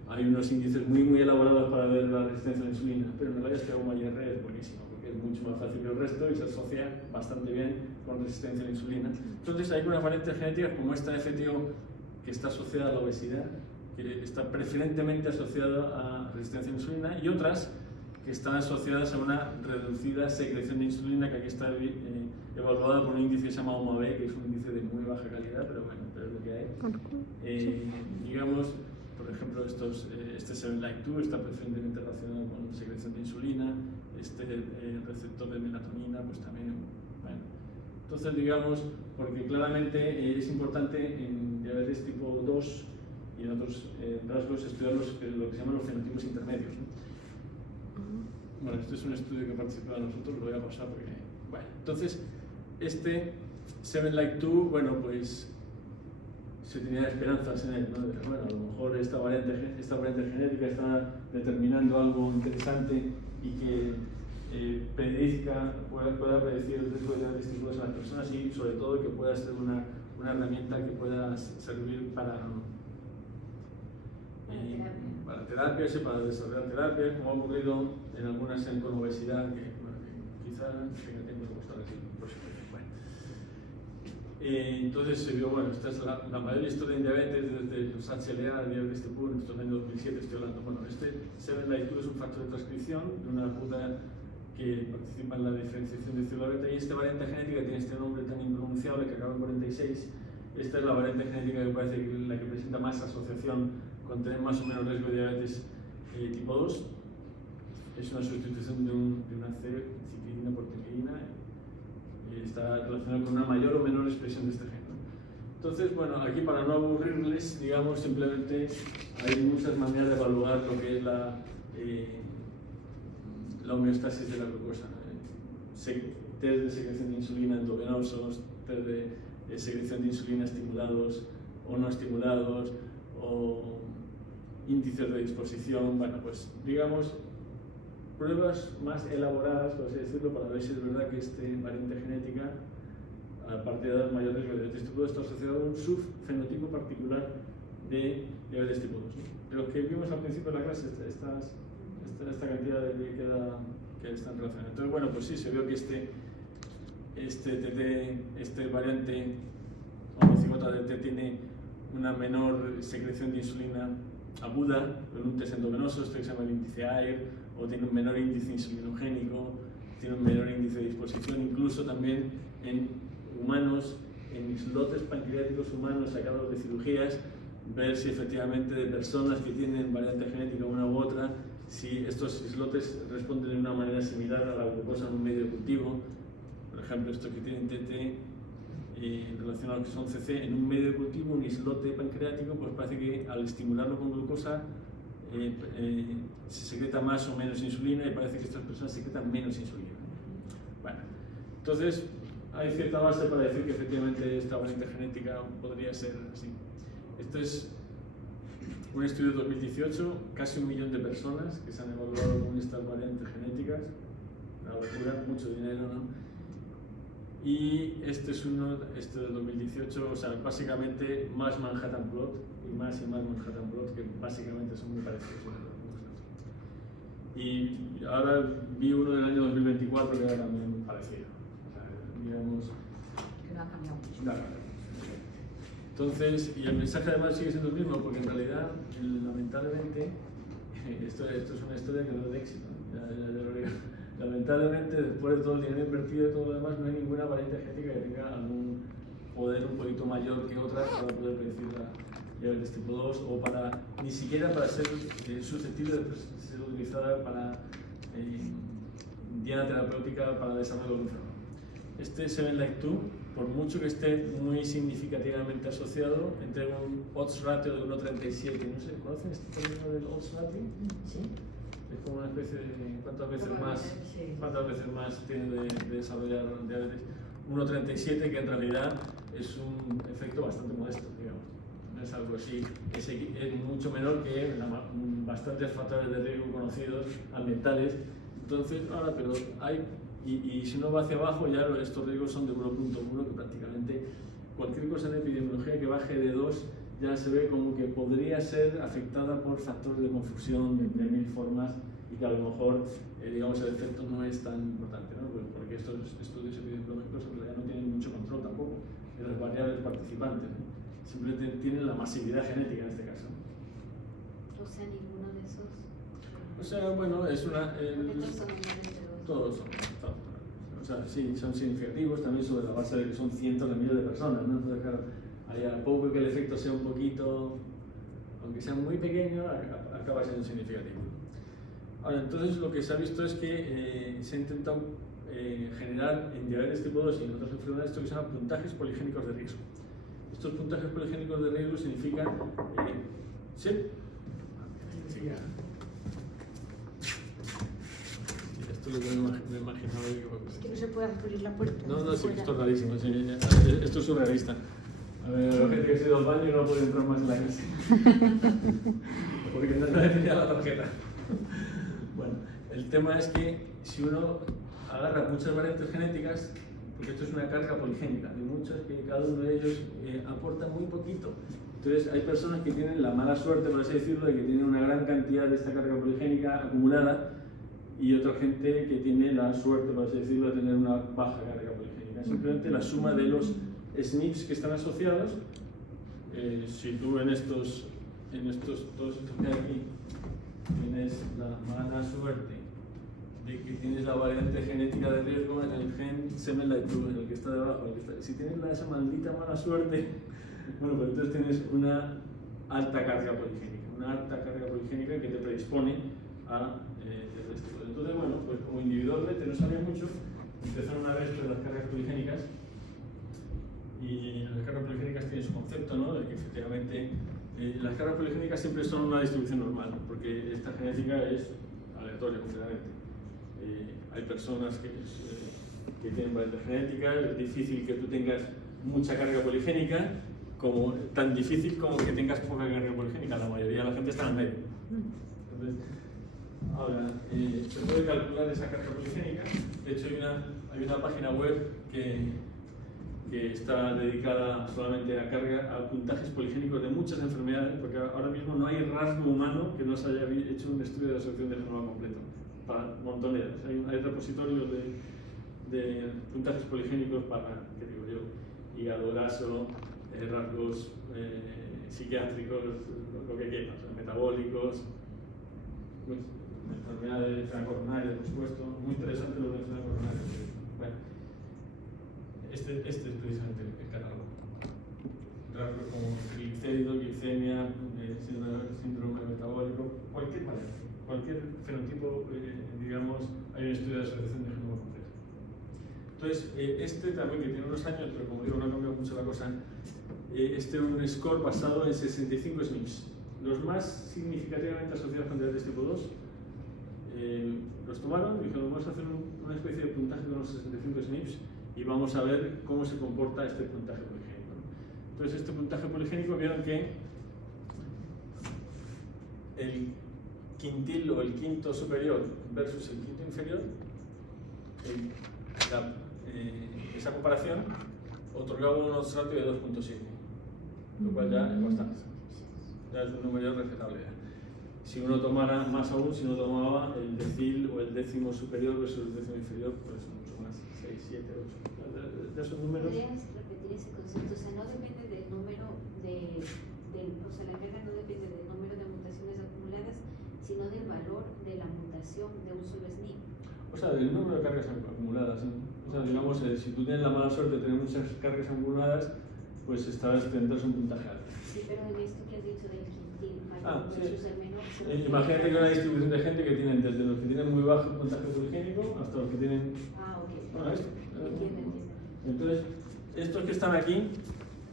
Hay unos índices muy elaborados para ver la resistencia a la insulina, pero en realidad este OMA-IR es buenísimo, porque es mucho más fácil que el resto y se asocia bastante bien con resistencia a la insulina. Entonces hay unas variantes genéticas como esta FTO, que está asociada a la obesidad, que está preferentemente asociada a resistencia a la insulina, y otras que están asociadas a una reducida secreción de insulina, que aquí está evaluada por un índice que se llama OMA-B, que es un índice de muy baja calidad, pero bueno, pero es lo que hay. Digamos, por ejemplo, este 7-like-2 está preferentemente relacionado con secreción de insulina, este receptor de melatonina, pues también, bueno. Entonces, digamos, porque claramente es importante en diabetes tipo 2 y en otros rasgos estudiar lo que se llaman los fenotipos intermedios, ¿no? Bueno, este es un estudio que participado nosotros, lo voy a pasar porque... Bueno, entonces, este 7-like-2, bueno, pues se tenía esperanzas en él, ¿no? Bueno, a lo mejor esta variante genética está determinando algo interesante y que pueda predecir el riesgo de diabetes tipo 2 en las personas, y sobre todo que pueda ser una herramienta que pueda servir para terapias y para desarrollar terapias, como ha ocurrido en algunas con obesidad, que quizá tenga tiempo de mostrar aquí el próximo día. Bueno. Entonces se vio, bueno, esta es la mayor historia en diabetes desde los HLA, diabetes tipo 1, esto en el año 2007 estoy hablando. Bueno, este 7-like-2 es un factor de transcripción de una ruta que participa en la diferenciación de célula beta, y esta variante genética tiene este nombre tan impronunciable que acaba en 46. Esta es la variante genética que parece que la que presenta más asociación con tener más o menos riesgo de diabetes tipo 2. Es una sustitución de una ciclidina por tequidina, y está relacionado con una mayor o menor expresión de este gen, ¿no? Entonces, bueno, aquí para no aburrirles, digamos, simplemente hay muchas maneras de evaluar lo que es la homeostasis de la glucosa, ¿no? Test de secreción de insulina endovenosos, test de secreción de insulina estimulados o no estimulados, o índices de disposición, bueno, pues digamos pruebas más elaboradas, por así decirlo, para ver si es verdad que esta variante genética, aparte de dar mayor riesgo de diabetes tipo 2, está asociado a un subfenotipo particular de diabetes tipo 2, ¿no? De los que vimos al principio de la clase, esta cantidad de que están relacionados. Entonces, bueno, pues sí, se vio que este variante homocigota de T tiene una menor secreción de insulina aguda en un test endovenoso, esto que se llama el índice AIR, o tiene un menor índice insulinogénico, tiene un menor índice de disposición, incluso también en humanos, en islotes pancreáticos humanos sacados de cirugías, ver si efectivamente de personas que tienen variante genética una u otra, si estos islotes responden de una manera similar a la glucosa en un medio de cultivo. Por ejemplo, estos que tienen TT relacionados que son CC en un medio de cultivo, un islote pancreático, pues parece que al estimularlo con glucosa se secreta más o menos insulina, y parece que estas personas secretan menos insulina. Bueno, entonces hay cierta base para decir que efectivamente esta variante genética podría ser así. Esto es un estudio de 2018, casi 1 millón de personas que se han evaluado con estas variantes genéticas, una locura, mucho dinero, ¿no? Y este es este de 2018, o sea, básicamente más Manhattan Plot y más Manhattan Plot, que básicamente son muy parecidos unos a otros. Y ahora vi uno del año 2024 que era también parecido. O sea, digamos, Que no ha cambiado mucho. Claro. Entonces, y el mensaje además sigue siendo el mismo, porque en realidad, lamentablemente, esto es una historia que no es de éxito, ¿no? Ya lo digo. Lamentablemente, después de todo el dinero invertido y todo lo demás, no hay ninguna variante genética que tenga algún poder un poquito mayor que otras para poder predecir la diabetes tipo 2, o para, ni siquiera para ser susceptible de ser utilizada para diana terapéutica para desarrollo de un enfermo. Este 7-like-2, por mucho que esté muy significativamente asociado, entrega un odds ratio de 1,37. No sé, ¿conocen este término del odds ratio? Sí. Es como una especie de cuántas veces más tiene de desarrollar diabetes. 1,37, que en realidad es un efecto bastante modesto, digamos. No es algo así, es mucho menor que bastantes factores de riesgo conocidos, ambientales. Entonces, ahora, pero hay, y si uno va hacia abajo, ya estos riesgos son de 1,1, que prácticamente cualquier cosa en epidemiología que baje de 2 ya se ve como que podría ser afectada por factores de confusión de 1000 formas, y que a lo mejor, digamos, el efecto no es tan importante, ¿no? Pues porque estos estudios epidemiológicos en realidad no tienen mucho control tampoco de las variables participantes, ¿no? simplemente tienen la masividad genética en este caso. O sea, ninguno de esos. O sea, bueno, es una... Estos son iguales, pero todos son. O sea, sí, son significativos también sobre la base de que son cientos de miles de personas, ¿no? Entonces, claro, a poco que el efecto sea un poquito, aunque sea muy pequeño, acaba siendo significativo. Ahora, entonces lo que se ha visto es que se ha intentado generar en diabetes tipo 2 y en otras enfermedades esto que se llama puntajes poligénicos de riesgo. Estos puntajes poligénicos de riesgo significan... ¿sí? Sí, esto es lo que me imaginaba yo. Es que no se puede abrir la puerta. No, sí, esto es rarísimo. Sí, esto es surrealista. A ver, la gente que se ha ido al baño no puede entrar más en la clase. Porque no tenía la tarjeta. Bueno, el tema es que si uno agarra muchas variantes genéticas, porque esto es una carga poligénica, hay muchas que cada uno de ellos aporta muy poquito. Entonces hay personas que tienen la mala suerte, por así decirlo, de que tienen una gran cantidad de esta carga poligénica acumulada y otra gente que tiene la suerte, por así decirlo, de tener una baja carga poligénica. Simplemente la suma de los SNPs que están asociados, si tú en estos, todos estos que hay aquí, tienes la mala suerte de que tienes la variante genética de riesgo en el gen SEMEN-LIGHT2, en el que está debajo, si tienes esa maldita mala suerte, bueno, pues entonces tienes una alta carga poligénica, que te predispone a este tipo. Entonces, bueno, pues como individualmente no sabía mucho, empezaron a ver esto de las cargas poligénicas, y las cargas poligénicas tienen su concepto, ¿no? De que efectivamente las cargas poligénicas siempre son una distribución normal, porque esta genética es aleatoria completamente. Hay personas que tienen variantes genéticas, es difícil que tú tengas mucha carga poligénica, como tan difícil como que tengas poca carga poligénica. La mayoría de la gente está en el medio. Entonces, ahora, se puede calcular esa carga poligénica. De hecho, hay una página web que está dedicada solamente a puntajes poligénicos de muchas enfermedades, porque ahora mismo no hay rasgo humano que no se haya hecho un estudio de asociación de genoma completo. Para montoneras. Hay repositorios de puntajes poligénicos para, ¿qué digo yo? Hígado graso, rasgos psiquiátricos, lo que quieras, metabólicos, enfermedades de enfermedad coronaria, por supuesto. Muy interesante lo de enfermedad coronaria. Bueno, este es precisamente el catálogo. Rasgos como triglicéridos, glicemia, síndrome metabólico, cualquier fenotipo, digamos, hay un estudio de asociación de genoma completo. Entonces, este también, que tiene unos años, pero como digo, no ha cambiado mucho la cosa, este es un score basado en 65 SNPs. Los más significativamente asociados con diabetes tipo 2, los tomaron y dijeron, vamos a hacer una especie de puntaje con los 65 SNPs y vamos a ver cómo se comporta este puntaje poligénico. Entonces, este puntaje poligénico, vieron que el quintil o el quinto superior versus el quinto inferior, esa comparación otorgaba un odds ratio de 2.7, lo cual ya es bastante, ya es un número respetable. Si uno tomara más aún, si uno tomaba el decil o el décimo superior versus el décimo inferior, pues mucho más, 6, 7, 8. De esos números. ¿Podrías repetir ese concepto? O sea, no depende del número o sea, la carga no depende del número de mutaciones acumuladas, sino del valor de la mutación de un solo SNP. O sea, del número de cargas acumuladas. O sea, digamos, si tú tienes la mala suerte de tener muchas cargas acumuladas, pues tendrás un puntaje alto. Sí, pero en esto que has dicho del quintil sí. versus el menor. Imagínate que hay una distribución de gente que tienen desde los que tienen muy bajo puntaje poligénico hasta los que tienen... Ok. Bueno, esto. Entiendo. Entonces, estos que están aquí,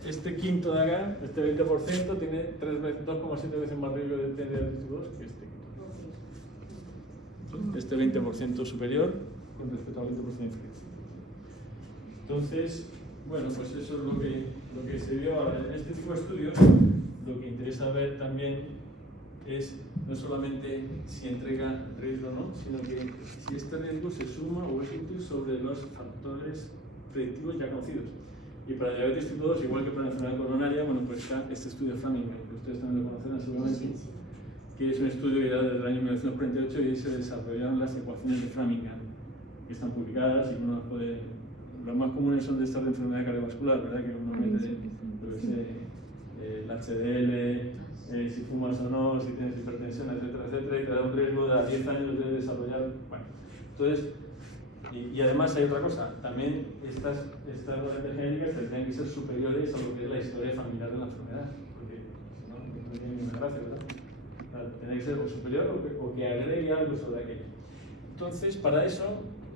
este quinto de acá, este 20%, tiene 2,7 veces más riesgo de tener diabetes tipo 2 que este quinto. Este 20% superior con respecto al 20% inferior. Entonces, bueno, pues eso es lo que se vio ahora. En este tipo de estudios, lo que interesa ver también es no solamente si entrega riesgo o no, sino que si este riesgo se suma o es útil sobre los factores predictivos ya conocidos. Y para diabetes tipo 2, igual que para la enfermedad coronaria, bueno, pues está este estudio Framingham, que ustedes también lo conocerán seguramente, que es un estudio ya desde el año 1948 y ahí se desarrollaron las ecuaciones de Framingham, que están publicadas y uno las más comunes son de estas de enfermedad cardiovascular, ¿verdad? Que uno mete el HDL, si fumas o no, si tienes hipertensión, etcétera, etcétera, y te da un riesgo de a 10 años de desarrollar. Bueno, entonces, y además hay otra cosa, también estas variantes genéticas tendrían que ser superiores a lo que es la historia familiar de la enfermedad, porque si no, no tiene ninguna gracia, ¿verdad? O sea, tendría que ser o superior o que agregue algo sobre aquello. Entonces, para eso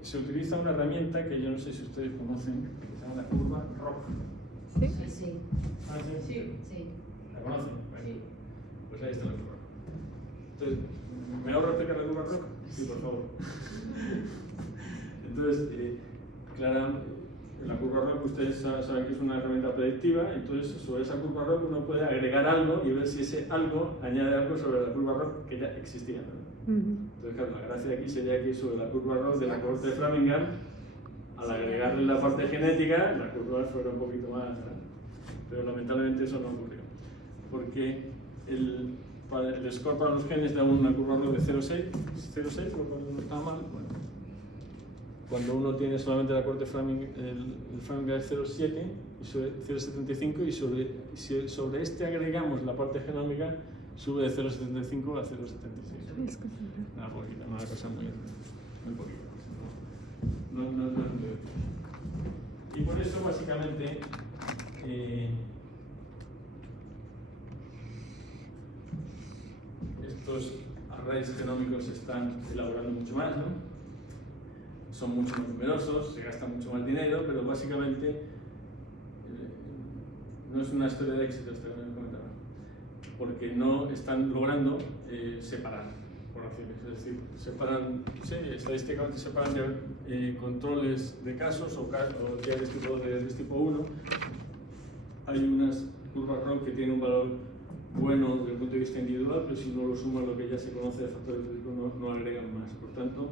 se utiliza una herramienta que yo no sé si ustedes conocen, que se llama la curva ROC. Sí, sí. ¿Ah, sí? Sí. Sí. ¿La conocen? Bueno, Sí. pues ahí está la curva. Entonces, ¿me ahorro explicar la curva ROC? Sí, por favor. Entonces, claro, la curva ROC ustedes saben que es una herramienta predictiva, entonces sobre esa curva ROC uno puede agregar algo y ver si ese algo añade algo sobre la curva ROC que ya existía, ¿no? Entonces, claro, la gracia de aquí sería que sobre la curva ROC de la corte de Framingham, al agregarle la parte genética, la curva fuera un poquito más, ¿no? Pero lamentablemente eso no ocurrió, porque el score para los genes da una curva ROC de 0,6, por lo cual no está mal. Bueno, cuando uno tiene solamente la corte Framingham, el Framingham es 0,7 y sobre 0,75 y sobre este agregamos la parte genómica, sube de 0,75 a 0,76. Una cosa muy poquita. No es muy bien. Y por eso básicamente estos arrays genómicos se están elaborando mucho más, ¿no? Son mucho más numerosos, se gasta mucho más dinero, pero básicamente no es una historia de éxito esta que me comentaba, porque no están logrando separar poblaciones, es decir, separan, sí, estadísticamente separan controles de casos o de tipo 1. Hay unas curvas ROC que tienen un valor bueno desde el punto de vista individual, pero si uno lo suma a lo que ya se conoce de factores de riesgo no agregan más. Por tanto,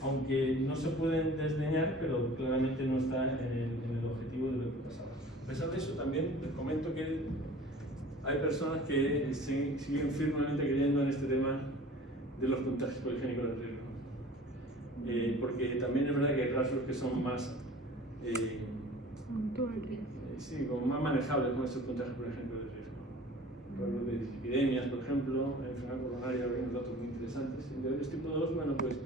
aunque no se pueden desdeñar, pero claramente no está en el objetivo de lo que pasaba. A pesar de eso, también les comento que hay personas que siguen firmemente creyendo en este tema de los contagios poligénicos de riesgo. Porque también es verdad que hay rasgos que son más como más manejables con estos contagios poligénicos de riesgo. Rasgos de epidemias, por ejemplo, enfermedad coronaria, hay unos datos muy interesantes. En diabetes tipo 2, bueno, pues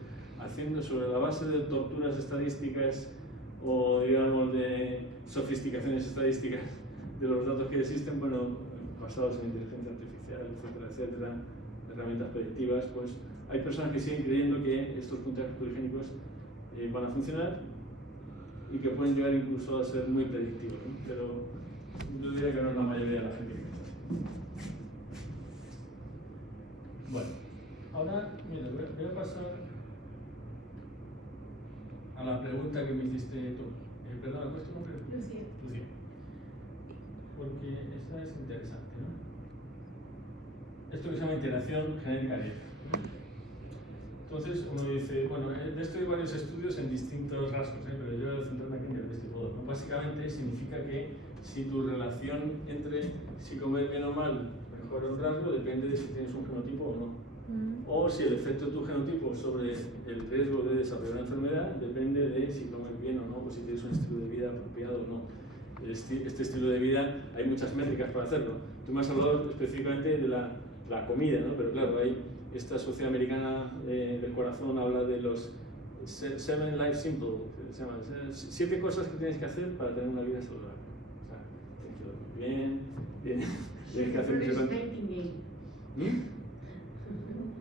haciendo sobre la base de torturas estadísticas o digamos de sofisticaciones estadísticas de los datos que existen, bueno, basados en inteligencia artificial, etcétera, etcétera, herramientas predictivas, pues hay personas que siguen creyendo que estos contagios poligénicos van a funcionar y que pueden llegar incluso a ser muy predictivos, ¿no? Pero yo diría que no es la mayoría de la gente que piensa así. Bueno, ahora, mira, voy a pasar a la pregunta que me hiciste tú. Perdón, ¿cuál es tu nombre? Lucía. Lucía. Porque esta es interesante, ¿no? Esto que se llama interacción genética directa. Entonces uno dice, bueno, de esto hay varios estudios en distintos rasgos, pero yo voy a centrarme aquí en el de este modo, ¿no? Básicamente significa que si tu relación entre si comer bien o mal mejora un rasgo depende de si tienes un genotipo o no. O si el efecto de tu genotipo sobre el riesgo de desarrollar una enfermedad depende de si comes bien o no, o si tienes un estilo de vida apropiado o no. Este estilo de vida, hay muchas métricas para hacerlo. Tú me has hablado específicamente de la comida, ¿no? Pero claro, esta sociedad americana del corazón habla de los 7 Life Simple, se llama, 7 cosas que tienes que hacer para tener una vida saludable. O sea, tienes que dormir bien, tienes que hacer... Flores Nightingale.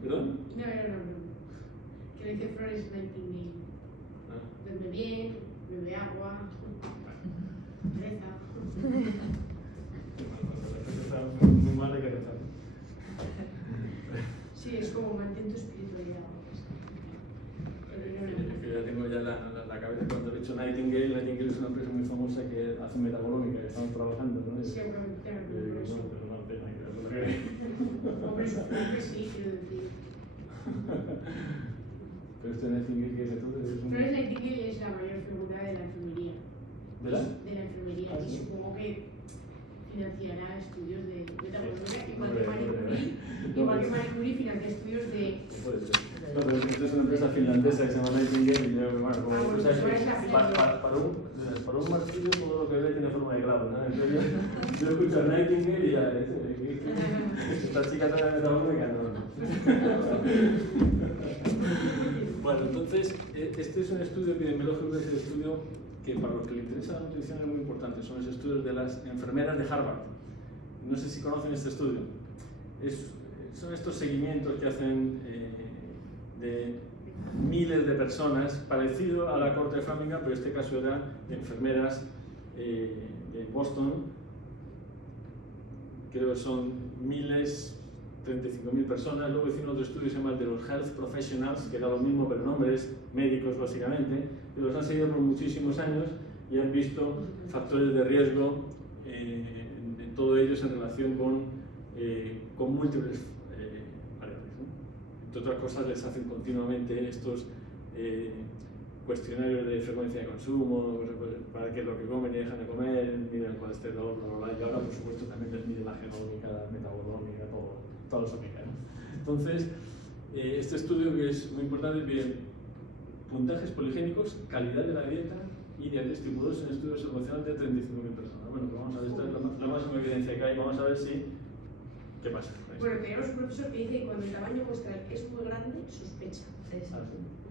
¿Perdón? No. Que dice Flores Nightingale. Duerme bien, bebe agua, reza. Está muy mal de que rezar. Sí, es como mantén tu espiritualidad. Es que ya tengo ya la cabeza cuando he dicho Nightingale. Nightingale es una empresa muy famosa que hace metabolómica, que estamos trabajando, ¿no? Sí, pero eso. No, pero no pena que lo que... Hombre, supongo que sí, quiero decir. Pero este Nightingale que es entonces es un... Flores Nightingale es la mayor figura de la enfermería. ¿De la? De la enfermería, Ah, y sí. supongo que financiará estudios de metabolómica, igual Hombre, que Marie hombre, Curie. no, Igual que pues- Marie Curie financia estudios de... Puede ser. No, pero esta es una empresa finlandesa que se llama Nightingale y yo, bueno, como tú sabes pues que es la para un martillo todo lo que ve tiene forma de clavo. Yo escucho a Nightingale y ya, esta chica toca metabólica, no. Bueno, entonces, este es un estudio epidemiológico, es el estudio que para los que les interesa la nutrición es muy importante, son los estudios de las enfermeras de Harvard. No sé si conocen este estudio. Son estos seguimientos que hacen de miles de personas, parecido a la corte de Framingham, pero en este caso eran enfermeras de Boston. Creo que son miles, 35.000 personas. Luego hicieron otro estudio que se llama el de los Health Professionals, que era lo mismo, pero nombres médicos básicamente, y los han seguido por muchísimos años y han visto factores de riesgo en todos ellos en relación con múltiples variables, ¿no? Entre otras cosas, les hacen continuamente estos cuestionarios de frecuencia de consumo, para qué es lo que comen y dejan de comer, miden el colesterol, y ahora por supuesto también les miden la genómica, la metabolómica, todo eso que cae, ¿no? Entonces, este estudio, que es muy importante, pide puntajes poligénicos, calidad de la dieta y diabetes tipo 2 en estudios observacionales de 35.000 personas. Bueno, pues vamos a ver, esta es la máxima evidencia que hay, vamos a ver qué pasa. Bueno, tenemos un profesor que dice que cuando el tamaño muestral es muy grande, sospecha.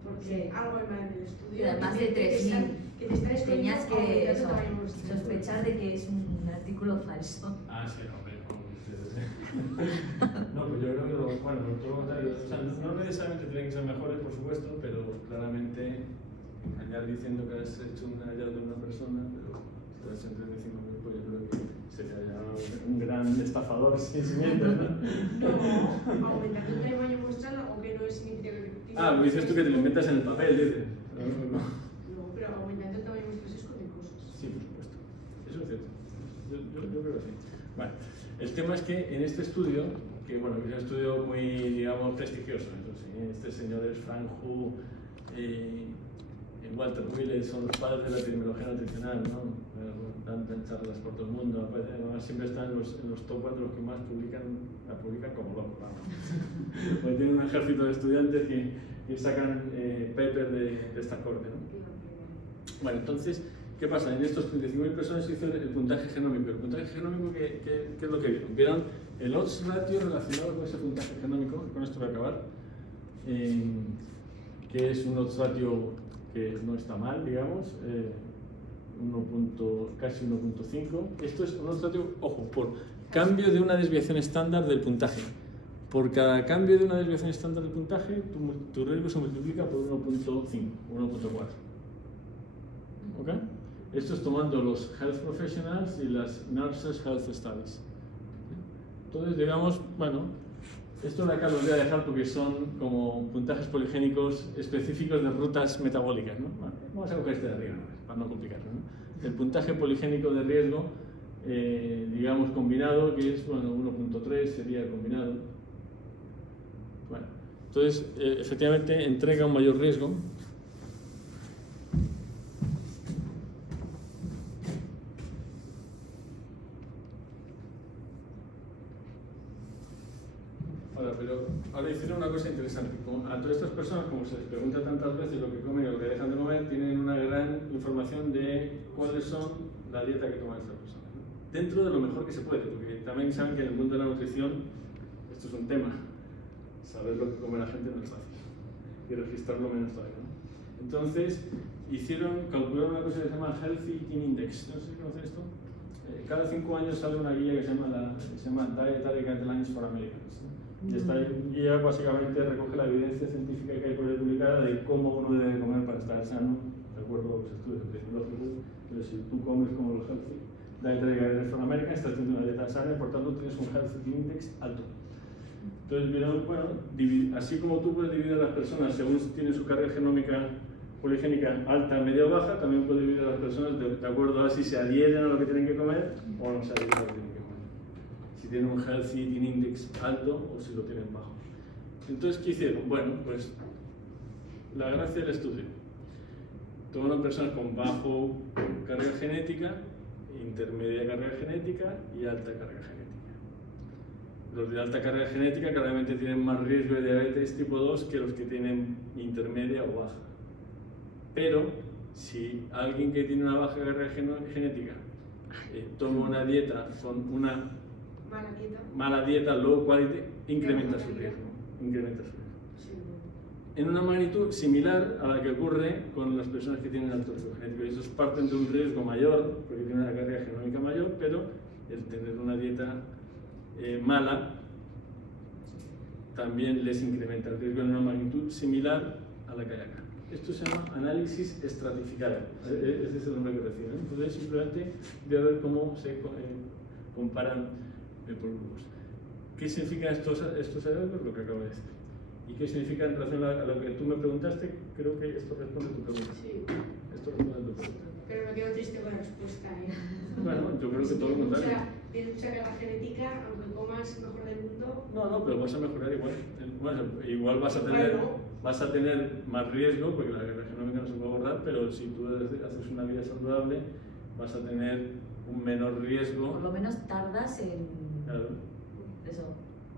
Porque algo hay mal en el estudio. Y además de 3.000, tenías que sospechar de que es un artículo falso. Ah, sí, hombre, no, pues yo creo que todo lo contrario. O sea, no necesariamente tienen que ser mejores, por supuesto, pero claramente engañar diciendo que has hecho un hallazgo de una persona, pero si te has hecho en 35.000, pues yo creo que sería un gran estafador sin cimientos, ¿no? No, aumentando el tamaño muestral, algo que no es significativo. Ah, dices tú que te lo inventas en el papel, dices. No, pero aumentando el tamaño muestral se esconden cosas. Sí, por supuesto. Eso es cierto. Yo creo que sí. Vale. El tema es que en este estudio, que bueno, es un estudio muy, digamos, prestigioso, entonces, este señor es Frank Hu, Walter Willett, son los padres de la epidemiología nutricional, ¿no? Dan charlas por todo el mundo, además siempre están en los top 4 los que más la publican como locos, vamos. Porque tienen un ejército de estudiantes que sacan papers de esta corte, ¿no? Bueno, entonces, ¿qué pasa? En estos 35.000 personas se hizo el puntaje genómico. ¿El puntaje genómico qué es lo que vieron? Vieron el odds ratio relacionado con ese puntaje genómico, con esto voy a acabar, que es un odds ratio que no está mal, digamos, casi 1.5. Esto es un odds ratio, ojo, por cambio de una desviación estándar del puntaje. Por cada cambio de una desviación estándar del puntaje, tu riesgo se multiplica por 1.5, 1.4. ¿Ok? Esto es tomando los Health Professionals y las Nurses Health Studies. Entonces, digamos, bueno, esto de acá lo voy a dejar porque son como puntajes poligénicos específicos de rutas metabólicas, ¿no? Bueno, vamos a coger este de arriba, para no complicarlo, ¿no? El puntaje poligénico de riesgo, digamos, combinado, que es, bueno, 1.3 sería combinado. Bueno, entonces, efectivamente, entrega un mayor riesgo. Ahora hicieron una cosa interesante. A todas estas personas, como se les pregunta tantas veces lo que comen y lo que dejan de comer, tienen una gran información de cuáles son la dieta que toman estas personas, ¿no? Dentro de lo mejor que se puede, porque también saben que en el mundo de la nutrición esto es un tema. Saber lo que come la gente no es fácil. Y registrarlo menos todavía, ¿no? Entonces, calcularon una cosa que se llama Healthy Eating Index. No sé si conocen esto. Cada 5 años sale una guía que se llama Dietary Guidelines for Americans. Y esta guía básicamente recoge la evidencia científica que hay por ahí publicada de cómo uno debe comer para estar sano, de acuerdo a los estudios epidemiológicos. Pero si tú comes como los Healthy Dietary Guidelines for Americans, estás teniendo una dieta sana y por tanto tienes un Healthy Eating Index alto. Entonces, bueno, así como tú puedes dividir a las personas según tienen su carga genómica poligénica alta, media o baja, también puedes dividir a las personas de acuerdo a si se adhieren a lo que tienen que comer o no se adhieren a lo que tienen que comer. Si tienen un Healthy Eating Index alto o si lo tienen bajo. Entonces, ¿qué hicieron? Bueno, pues la gracia del estudio. Tomaron personas con bajo carga genética, intermedia carga genética y alta carga genética. Los de alta carga genética claramente tienen más riesgo de diabetes tipo 2 que los que tienen intermedia o baja. Pero si alguien que tiene una baja carga genética toma una dieta con una mala dieta, mala dieta, low quality, incrementa su riesgo. sí. En una magnitud similar a la que ocurre con las personas que tienen alto riesgo genético. Y esos parten de un riesgo mayor, porque tienen una carga genómica mayor, pero el tener una dieta mala también les incrementa el riesgo en una magnitud similar a la que hay acá. Esto se llama análisis estratificado, ese es el nombre que recibe. Entonces simplemente voy a ver cómo se comparan por grupos. ¿Qué significan estos hallazgos? Lo que acabo de decir. ¿Y qué significa en relación a lo que tú me preguntaste? Creo que esto responde a tu pregunta. Sí. Esto responde a tu pregunta. Pero me quedo triste con la respuesta, ¿eh? Bueno, yo creo que todo lo contrario. Tienes mucha carga genética, aunque comas mejor del mundo. No, pero vas a mejorar igual. Bueno, igual vas a tener más riesgo, porque la carga genómica no se puede borrar, pero si tú haces una vida saludable, vas a tener un menor riesgo. Por lo menos tardas en... Claro. Eso.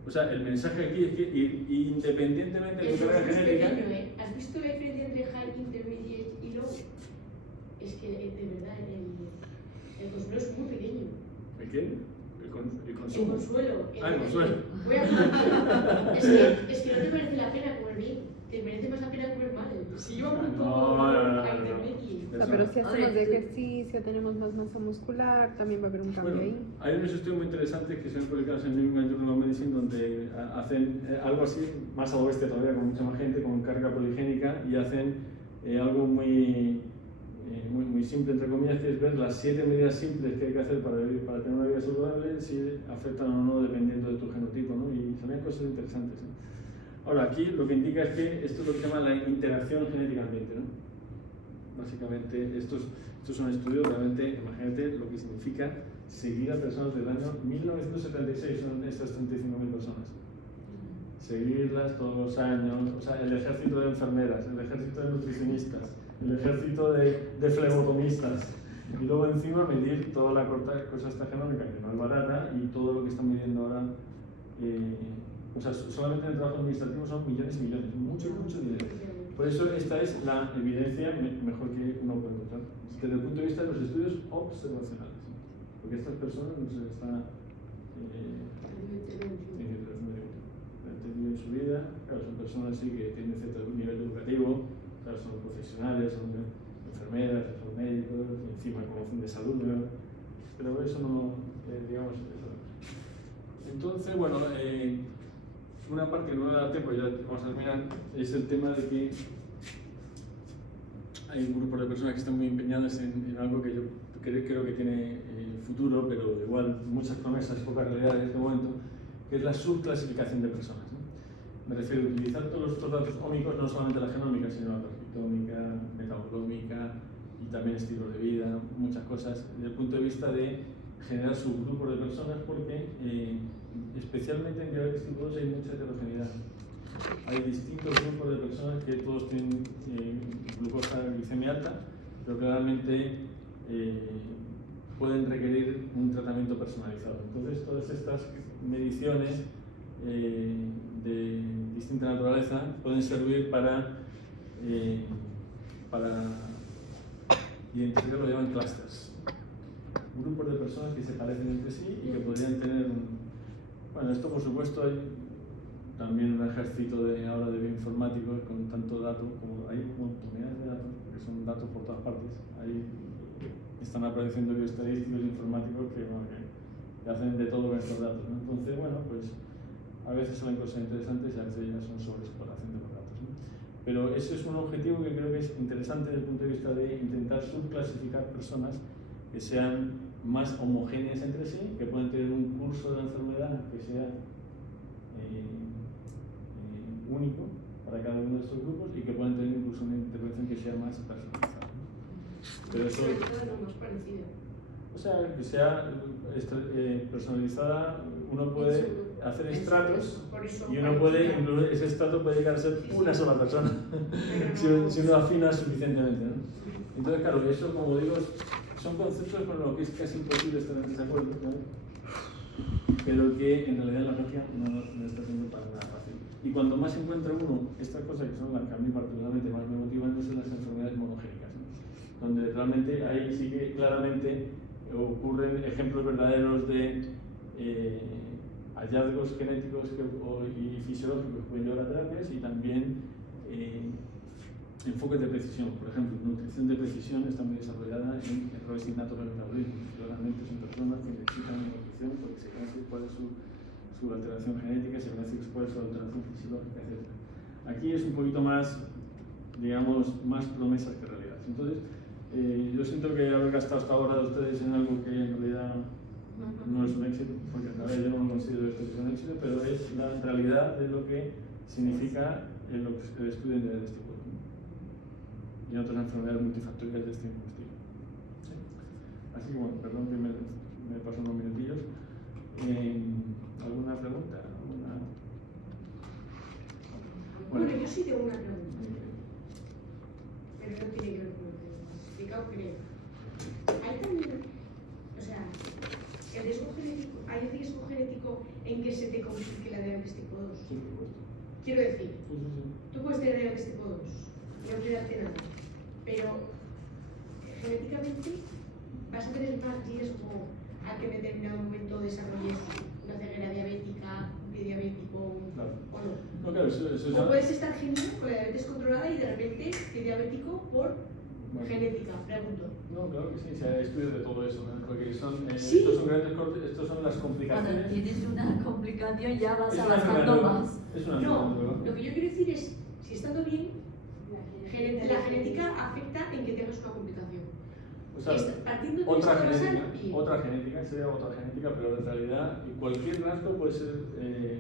O sea, el mensaje aquí es que independientemente de tu carga genética... ¿Has visto la diferencia entre high, intermediate y low? Es que de verdad el consuelo es muy pequeño. ¿El qué? El consumo. El consuelo. El consuelo. Voy a es que no te merece la pena comer bien, te merece más la pena comer mal. Si yo apunto a intermediate. O sea, pero si hacemos de ejercicio, tenemos más masa muscular, también va a haber un cambio ahí. Hay unos estudios muy interesantes que se han publicado en New England Journal of Medicine donde hacen algo así, más a oeste todavía, con mucha más gente, con carga poligénica, y hacen algo muy simple, entre comillas, que es ver las 7 medidas simples que hay que hacer para tener una vida saludable, si afectan o no dependiendo de tu genotipo, ¿no? Y salían cosas interesantes, ¿no? Ahora, aquí lo que indica es que esto es lo que se llama la interacción genética-ambiente, ¿no? Básicamente, estos son estudios, realmente, imagínate lo que significa seguir a personas del año 1976, son estas 35.000 personas. Seguirlas todos los años, o sea, el ejército de enfermeras, el ejército de nutricionistas, el ejército de flebotomistas, y luego encima medir toda la cosa esta genómica, que no es barata, y todo lo que están midiendo ahora. O sea, solamente en el trabajo administrativo son millones y millones, mucho dinero. Por eso esta es la evidencia mejor que uno puede encontrar, desde el punto de vista de los estudios observacionales, porque estas personas no se están en su vida, claro, son personas sí que tienen cierto nivel educativo, claro, son profesionales, son enfermeras, son médicos, encima conocen de salud, pero eso no, digamos, eso. Entonces, bueno, una parte que no me da tiempo, ya vamos a terminar, es el tema de que hay un grupo de personas que están muy empeñadas en algo que yo creo que tiene futuro, pero igual muchas promesas y poca realidad en este momento, que es la subclasificación de personas, ¿no? Me refiero a utilizar todos estos datos ómicos, no solamente la genómica, sino la transcriptómica, metabolómica y también estilo de vida, muchas cosas, desde el punto de vista de generar subgrupos de personas, porque especialmente en diabetes tipo 2 hay mucha heterogeneidad. Hay distintos grupos de personas que todos tienen glucosa, glicemia alta, pero claramente pueden requerir un tratamiento personalizado. Entonces, todas estas mediciones de distinta naturaleza pueden servir para identificar lo que llaman clusters. Grupos de personas que se parecen entre sí y que podrían tener bueno, esto por supuesto hay también un ejército ahora de bioinformáticos con tanto dato, como hay montones de datos, porque son datos por todas partes. Ahí están apareciendo bioestadísticos informáticos que hacen de todo con estos datos, ¿no? Entonces, bueno, pues a veces salen cosas interesantes y a veces ya son sobreexploración de los datos, ¿no? Pero ese es un objetivo que creo que es interesante desde el punto de vista de intentar subclasificar personas que sean más homogéneas entre sí, que pueden tener un curso de la enfermedad que sea único para cada uno de estos grupos y que pueden tener incluso una intervención que sea más personalizada. Pero eso, más parecido. o sea, que sea personalizada, uno puede hacer estratos y uno puede, incluso ese estrato puede llegar a ser una sola persona si uno afina suficientemente, ¿no? Entonces, claro, eso, como digo, son conceptos con los que es casi imposible estar en desacuerdo, ¿no? Pero que en realidad la magia no está siendo para nada fácil. Y cuando más encuentra uno estas cosas que son las que a mí particularmente más me motivan, no son las enfermedades monogénicas, ¿no? Donde realmente ahí sí que claramente ocurren ejemplos verdaderos de hallazgos genéticos y fisiológicos que pueden llevar a terapias, y también enfoques de precisión. Por ejemplo, nutrición de precisión está muy desarrollada en errores innatos del metabolismo. Claramente son personas que necesitan nutrición porque se conoce cuál es su alteración genética, se conoce cuál es su alteración fisiológica, etc. Aquí es un poquito más, digamos, más promesas que realidad. Entonces, yo siento que haber gastado hasta ahora de ustedes en algo que en realidad no es un éxito, porque a vez yo no considero esto que es un éxito, pero es la realidad de lo que significa el estudio de este cuerpo y otras enfermedades multifactoriales de este mismo estilo. ¿Sí? Así que bueno, perdón que me paso unos minutillos. ¿Alguna pregunta? Bueno, yo sí tengo una pregunta, pero no tiene que ver con lo que has explicado, creo. Hay también, o sea, el riesgo genético, ¿hay riesgo genético en que se te complique la diabetes tipo 2? Sí, por supuesto. Quiero decir, Sí. tú puedes tener diabetes tipo 2, no cuidarte nada, pero genéticamente vas a tener más riesgo a que en determinado momento desarrolles una ceguera diabética, un pie diabético, Claro. o no. No, claro, eso O ya... puedes estar genial con la diabetes controlada y de repente pie diabético por Bueno. genética, pregunto. No, claro que sí, se ha estudios de todo eso, ¿no? Porque son, Sí. estos son grandes cortes, estos son las Cuando complicaciones. tienes una complicación ya vas Es una avanzando enfermedad nueva. más. Es una enfermedad No, nueva. lo que yo quiero decir es, si estando bien, la genética afecta en que tengas una complicación. O sea, Partiendo de otra esto vas a genética, bien. otra genética, sería otra genética, pero en realidad cualquier rasgo puede ser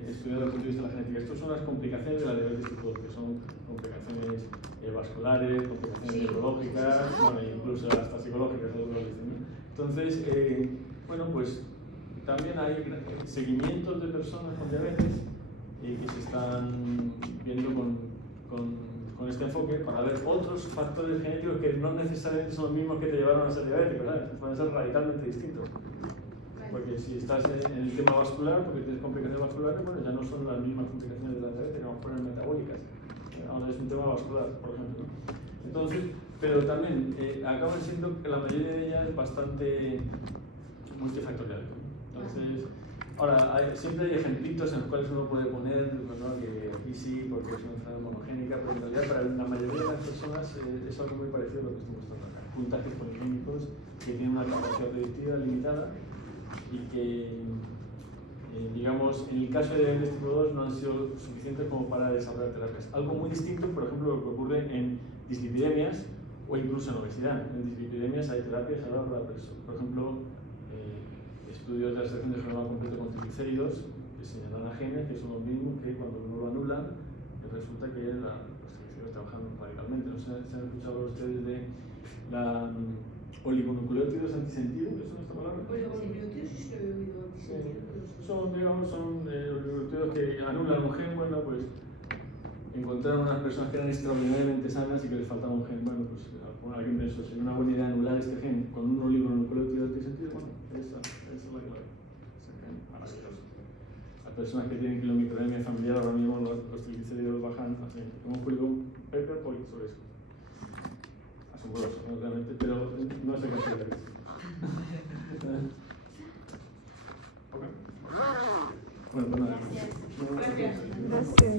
estudiado desde el punto de vista de la genética. Estas son las complicaciones de la diabetes tipo 2, que son complicaciones vasculares, complicaciones Sí. neurológicas, bueno, incluso hasta psicológicas, algunos lo dicen, ¿no? Entonces, bueno, pues también hay seguimientos de personas con diabetes que se están viendo con este enfoque para ver otros factores genéticos que no necesariamente son los mismos que te llevaron a ser diabético, ¿sabes? Pueden ser radicalmente distintos. Porque si estás en el tema vascular, porque tienes complicaciones vasculares, bueno, ya no son las mismas complicaciones de la diabetes, que vamos a poner metabólicas. Ahora es un tema vascular, por ejemplo, ¿no? Entonces, pero también acaban siendo que la mayoría de ellas bastante multifactorial, ¿no? Entonces, ahora, siempre hay ejemplitos en los cuales uno puede poner, ¿no? Que aquí sí, porque es una enfermedad monogénica, pero en realidad para la mayoría de las personas es algo muy parecido a lo que estoy mostrando acá. Puntajes poligénicos que tienen una capacidad predictiva limitada y que, digamos, en el caso de diabetes tipo 2 no han sido suficientes como para desarrollar terapias. Algo muy distinto, por ejemplo, lo que ocurre en dislipidemias o incluso en obesidad. En dislipidemias hay terapias ahora para personas, por ejemplo, estudios de extracción de genoma completo con triglicéridos que señalan a genes que son los mismos que cuando uno lo anula, resulta que los triglicéridos trabajan radicalmente. ¿No se han escuchado ustedes de la oligonucleótidos antisentido? ¿Eso no está palabra? Pues con los nucleótidos sí lo he oído antisentido. Son, digamos, son oligonucleótidos que anulan un gen. Bueno, pues encontraron unas personas que eran extraordinariamente sanas y que les faltaba un gen. Bueno, pues alguien pensó, sería una buena idea anular este gen con un oligonucleótido antisentido. Bueno, esa es la clave. Ese gen maravilloso. Las personas que tienen kilomicroemia familiar ahora mismo los triglicéridos bajan así. Hemos publicado un paper hoy sobre eso. Asombroso, realmente, pero no sé qué hacer. Okay. Bueno, pues nada. Gracias. Gracias. Gracias.